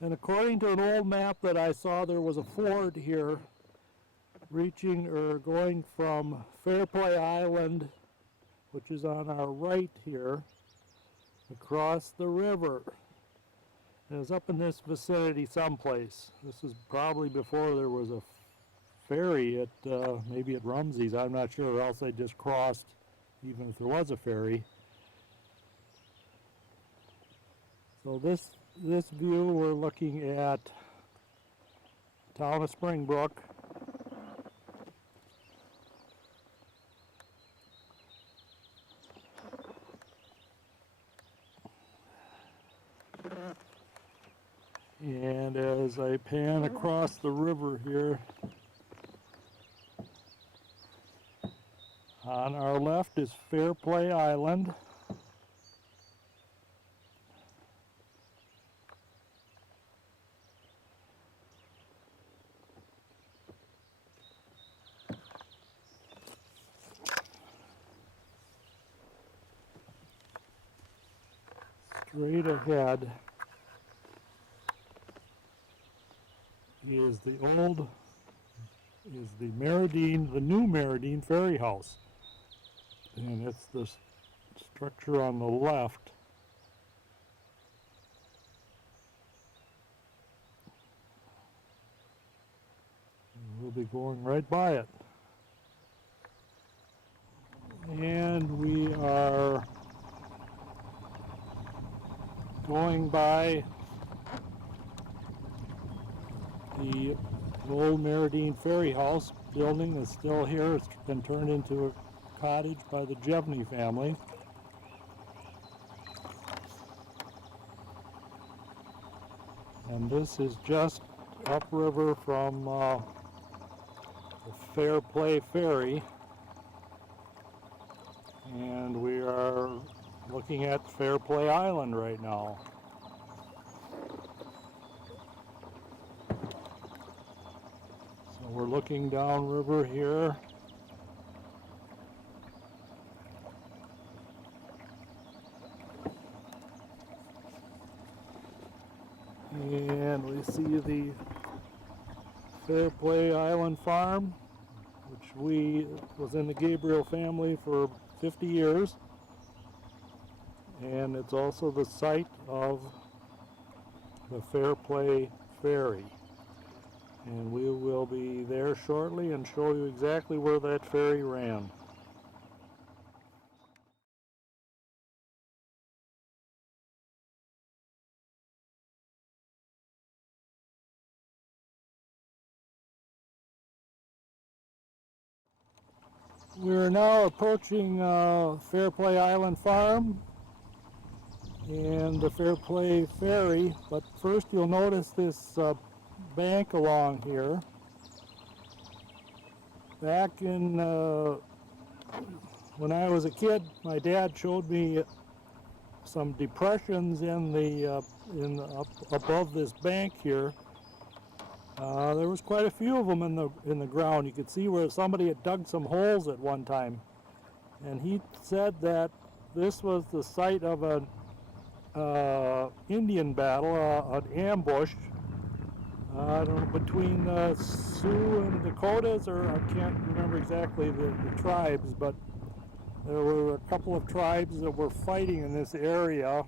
and according to an old map that I saw, there was a ford here reaching or going from Fair Play Island, which is on our right here, across the river. And it's up in this vicinity someplace. This is probably before there was a ferry at maybe at Rumsey's, I'm not sure, or else they just crossed even if there was a ferry. So this view, we're looking at the town of Springbrook. And as I pan across the river here, on our left is Fair Play Island. Straight ahead is the new Meridean Ferry House, and it's this structure on the left. And we'll be going right by it, and we are going by the Old Meridean Ferry House building is still here. It's been turned into a cottage by the Jevney family. And this is just upriver from the Fair Play Ferry. And we are looking at Fair Play Island right now. So we're looking downriver here. And we see the Fair Play Island Farm, which was in the Gabriel family for 50 years. And it's also the site of the Fair Play Ferry. And we will be there shortly and show you exactly where that ferry ran. We're now approaching Fairplay Island Farm and the Fairplay Ferry, but first you'll notice this bank along here. Back in when I was a kid, my dad showed me some depressions up above this bank here. There was quite a few of them in the ground. You could see where somebody had dug some holes at one time, and he said that this was the site of an Indian battle, an ambush. I don't know, between Sioux and Dakotas, or I can't remember exactly the tribes, but there were a couple of tribes that were fighting in this area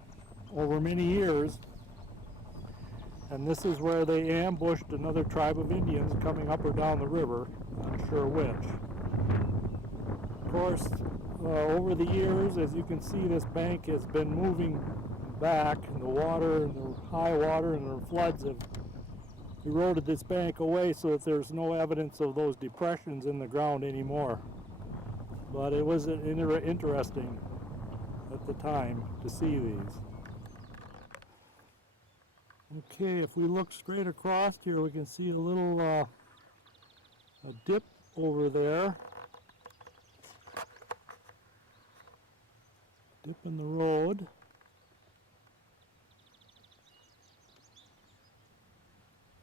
over many years. And this is where they ambushed another tribe of Indians coming up or down the river, not sure which. Of course, over the years, as you can see, this bank has been moving back, and the water, and the high water, and the floods have eroded this bank away so that there's no evidence of those depressions in the ground anymore. But it was interesting at the time to see these. Okay, if we look straight across here, we can see a little a dip over there. Dip in the road.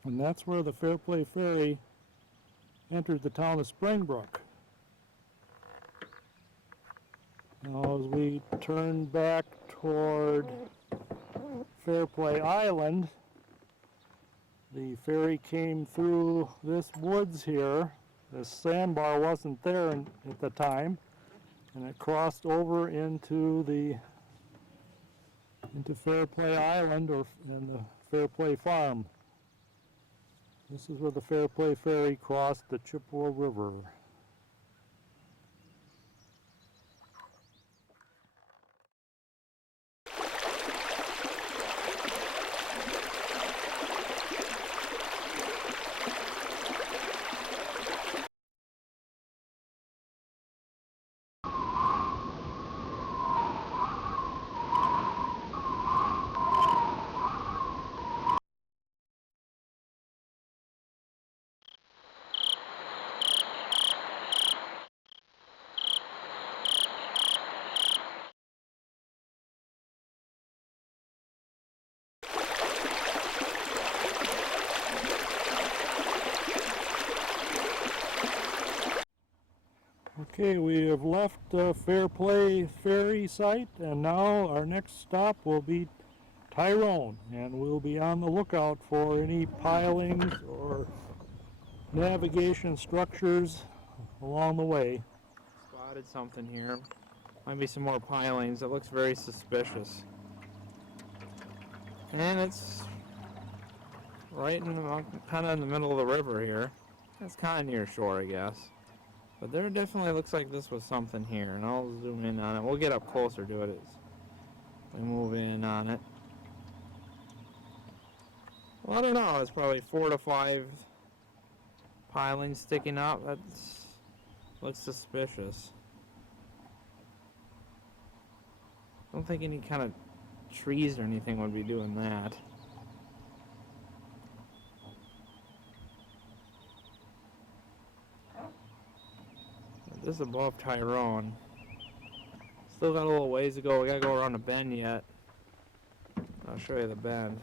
And that's where the Fairplay Ferry entered the town of Springbrook. Now as we turn back toward Fairplay Island, the ferry came through this woods here. This sandbar wasn't there at the time, and it crossed over into Fairplay Island and the Fairplay Farm. This is where the Fairplay Ferry crossed the Chippewa River. Okay, we have left Fairplay Ferry site, and now our next stop will be Tyrone, and we'll be on the lookout for any pilings or navigation structures along the way. Spotted something here. Might be some more pilings. It looks very suspicious. And it's right in the, kind of in the middle of the river here. That's kind of near shore, I guess. But there definitely looks like this was something here, and I'll zoom in on it. We'll get up closer to it as we move in on it. Well, I don't know. It's probably 4 to 5 pilings sticking up. That looks suspicious. I don't think any kind of trees or anything would be doing that. This is above Tyrone. Still got a little ways to go. We gotta go around the bend yet. I'll show you the bend.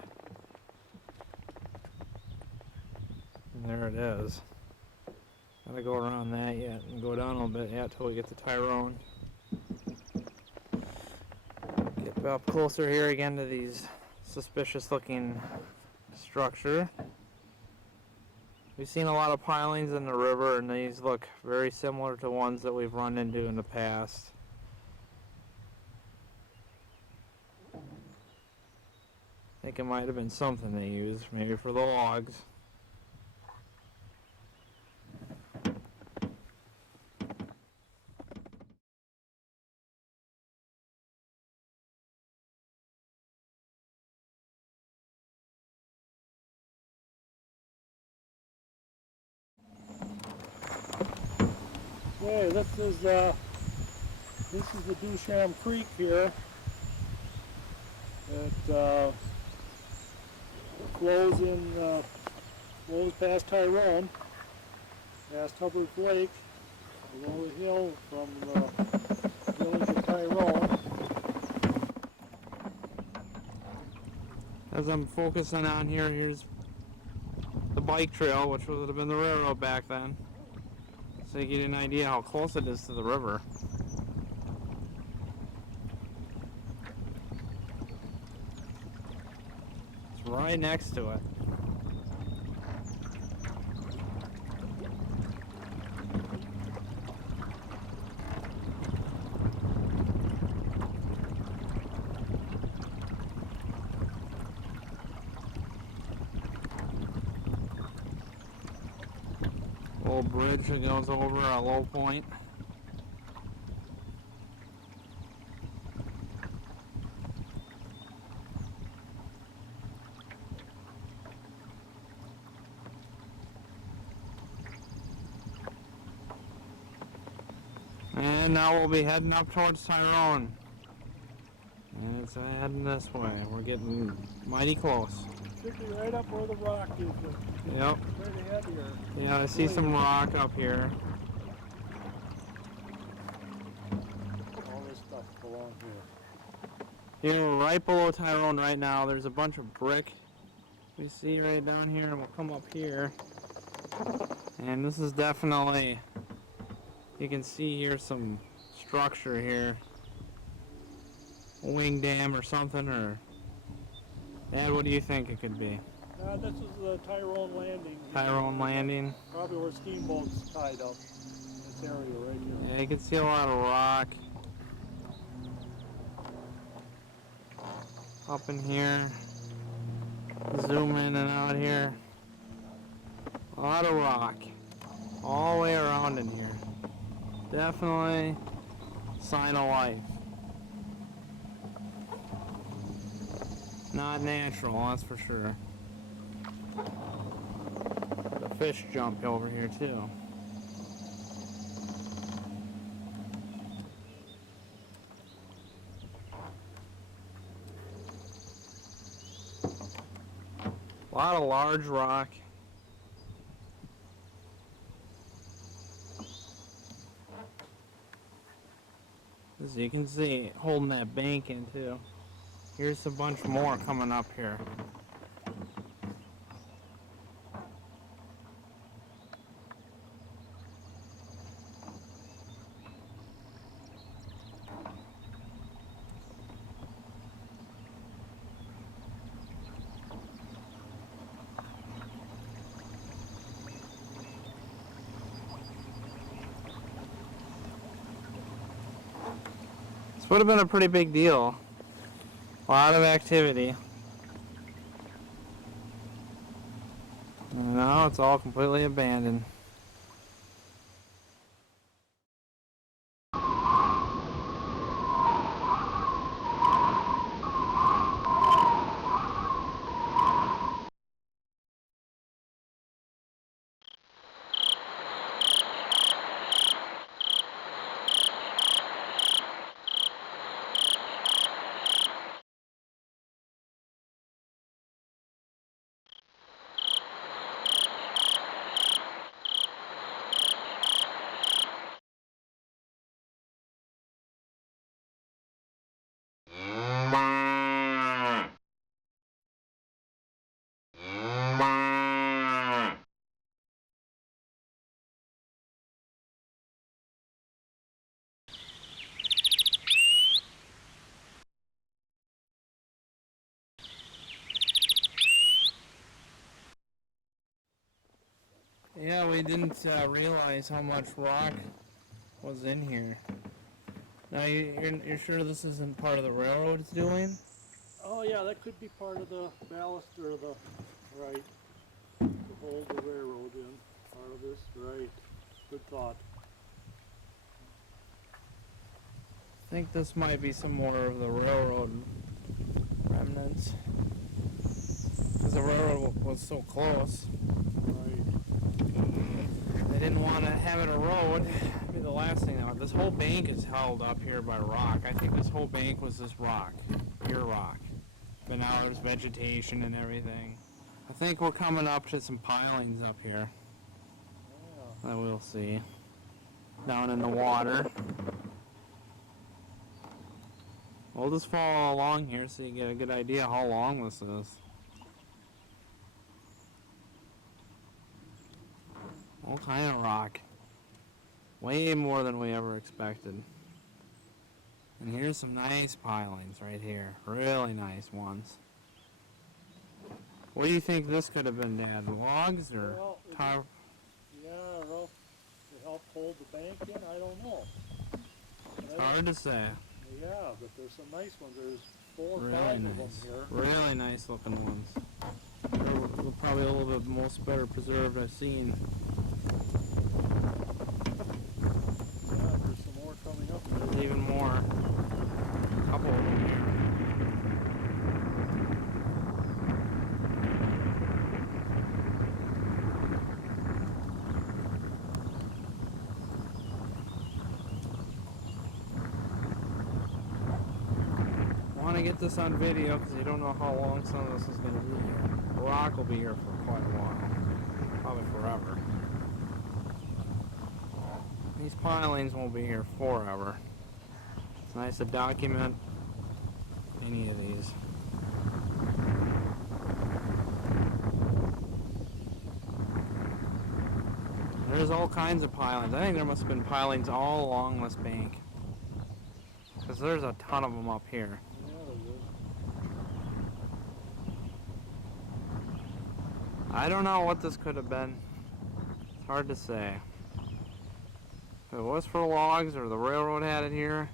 And there it is. Gotta go around that yet and go down a little bit yet till we get to Tyrone. Get up closer here again to these suspicious looking structure. We've seen a lot of pilings in the river, and these look very similar to ones that we've run into in the past. I think it might have been something they used, maybe for the logs. Okay, this is the Dusham Creek here. It flows past Tyrone, past Hubbard's Lake, below the hill from the village of Tyrone. As I'm focusing on here, here's the bike trail, which would have been the railroad back then. So you get an idea how close it is to the river. It's right next to it. Little bridge that goes over a low point. And now we'll be heading up towards Tyrone. And it's heading this way. We're getting mighty close. Should be right up where the rock is. Yep. Straight ahead here. Yeah, I see some rock up here. All this stuff belongs here. Here, right below Tyrone right now, there's a bunch of brick we see right down here, and we'll come up here. And this is definitely, you can see here some structure here. A wing dam or something, or Dad, what do you think it could be? This is the Tyrone Landing. Tyrone Landing. Probably where steamboats tied up in this area right here. Yeah, you can see a lot of rock. Up in here. Zoom in and out here. A lot of rock. All the way around in here. Definitely sign of life. Not natural, that's for sure. The fish jump over here too. A lot of large rock. As you can see, holding that bank in too. Here's a bunch more coming up here. This would have been a pretty big deal. A lot of activity. And now it's all completely abandoned. Yeah, we didn't realize how much rock was in here. Now, you're sure this isn't part of the railroad it's doing? Oh yeah, that could be part of the ballast or the, right, to hold the railroad in. Part of this, right. Good thought. I think this might be some more of the railroad remnants. Because the railroad was so close. Right. They didn't want to have it a road. It'd be the the last thing, though, this whole bank is held up here by rock. I think this whole bank was this rock, pure rock. But now there's vegetation and everything. I think we're coming up to some pilings up here that we'll see down in the water. We'll just follow along here so you get a good idea how long this is. All kind of rock. Way more than we ever expected. And here's some nice pilings right here. Really nice ones. What do you think this could have been, Dad? Logs or tar? Yeah, well, to help hold the bank in, I don't know. It's hard to say. Yeah, but there's some nice ones. There's 4 or 5 Really of them nice. here. Really nice looking ones. They're probably a little bit most better preserved I've seen. Yeah, there's some more coming up. There's even more. A couple of them here. I want to get this on video because you don't know how long some of this is going to be here. The rock will be here for quite a while. Probably forever. These pilings won't be here forever. It's nice to document any of these. There's all kinds of pilings. I think there must have been pilings all along this bank. Because there's a ton of them up here. I don't know what this could have been. It's hard to say. If it was for logs or the railroad had it here,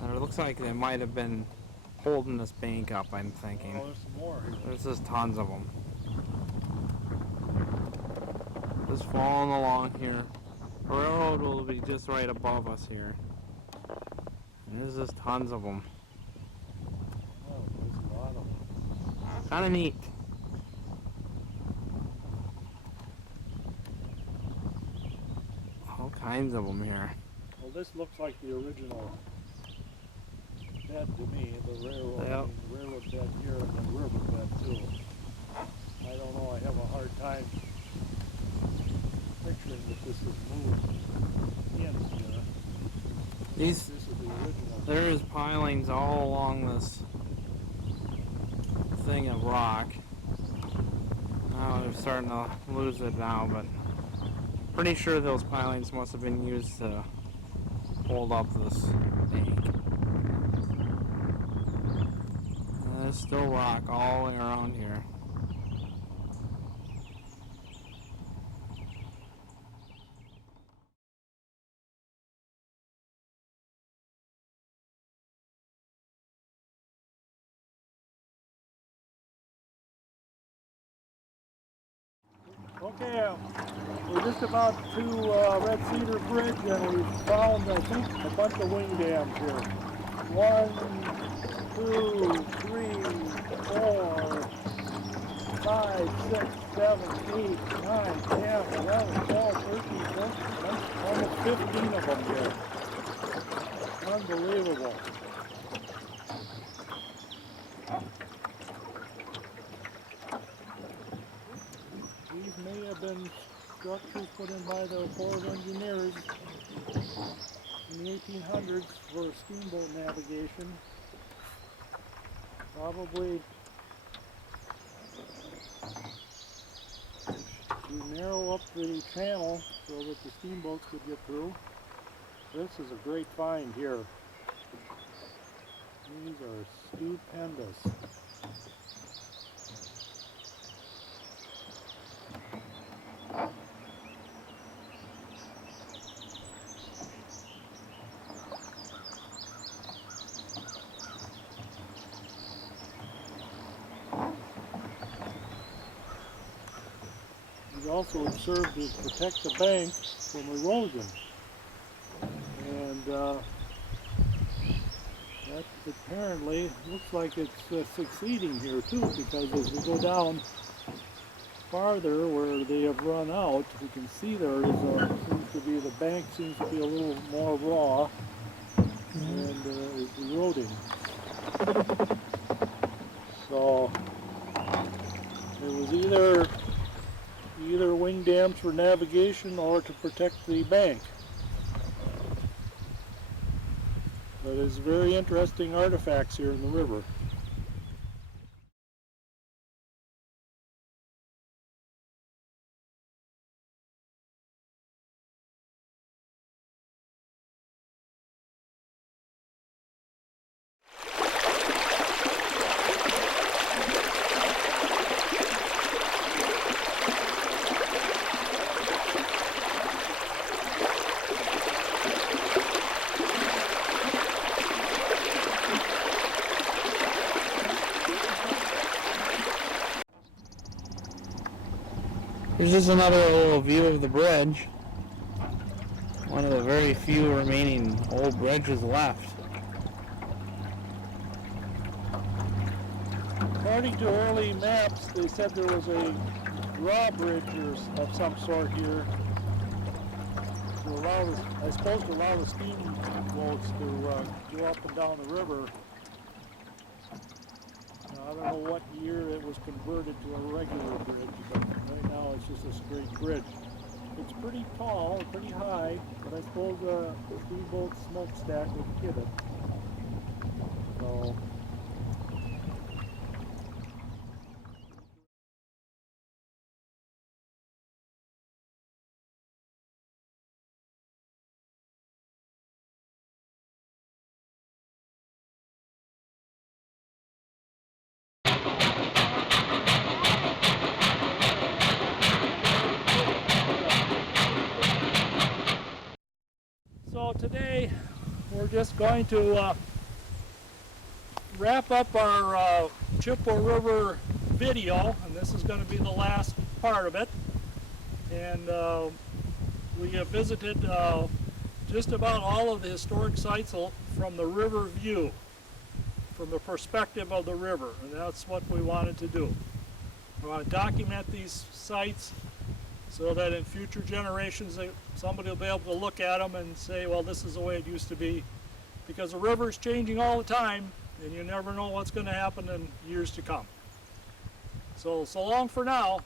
and it looks like they might have been holding this bank up, I'm thinking. Oh, there's some more here. There's just tons of them. Just following along here. The railroad will be just right above us here. And there's just tons of them. Oh, there's a lot of them. Kind of neat. All kinds of them here. Well, this looks like the original bed to me, the railroad, Yep. the railroad bed here and the river bed too. I don't know, I have a hard time picturing that this is moved in here. These, This is the original. there is pilings all along this thing of rock. Oh, they're starting to lose it now, but pretty sure those pilings must have been used to hold up this bank. And there's still rock all the way around here. Okay, we're just about to Red Cedar Bridge and we found, I think, a bunch of wing dams here. 1, 2, 3, 4, 5, 6, 7, 8, 9, 10, 11, 12, 13, 14, almost 15 of them here. Unbelievable. These may have been structures put in by the Corps of Engineers in the 1800s for steamboat navigation. Probably to narrow up the channel so that the steamboats could get through. This is a great find here. These are stupendous. Also served to protect the bank from erosion, and that apparently looks like it's succeeding here too, because as we go down farther where they have run out, we can see there is seems the bank seems to be a little more raw and is eroding. So it was either wing dams for navigation or to protect the bank. But it's very interesting artifacts here in the river. Here's just another little view of the bridge. One of the very few remaining old bridges left. According to early maps, they said there was a drawbridge of some sort here to allow, I suppose, to allow the steamboats to go up and down the river. I don't know what year it was converted to a regular bridge, but right now it's just a straight bridge. It's pretty tall, pretty high, but I suppose the steamboat smokestack would get it. So. So today we're just going to wrap up our Chippewa River video, and this is going to be the last part of it. And we have visited just about all of the historic sites from the river view, from the perspective of the river, and that's what we wanted to do. We want to document these sites so that in future generations somebody will be able to look at them and say, well, this is the way it used to be. Because the river is changing all the time, and you never know what's going to happen in years to come. So long for now.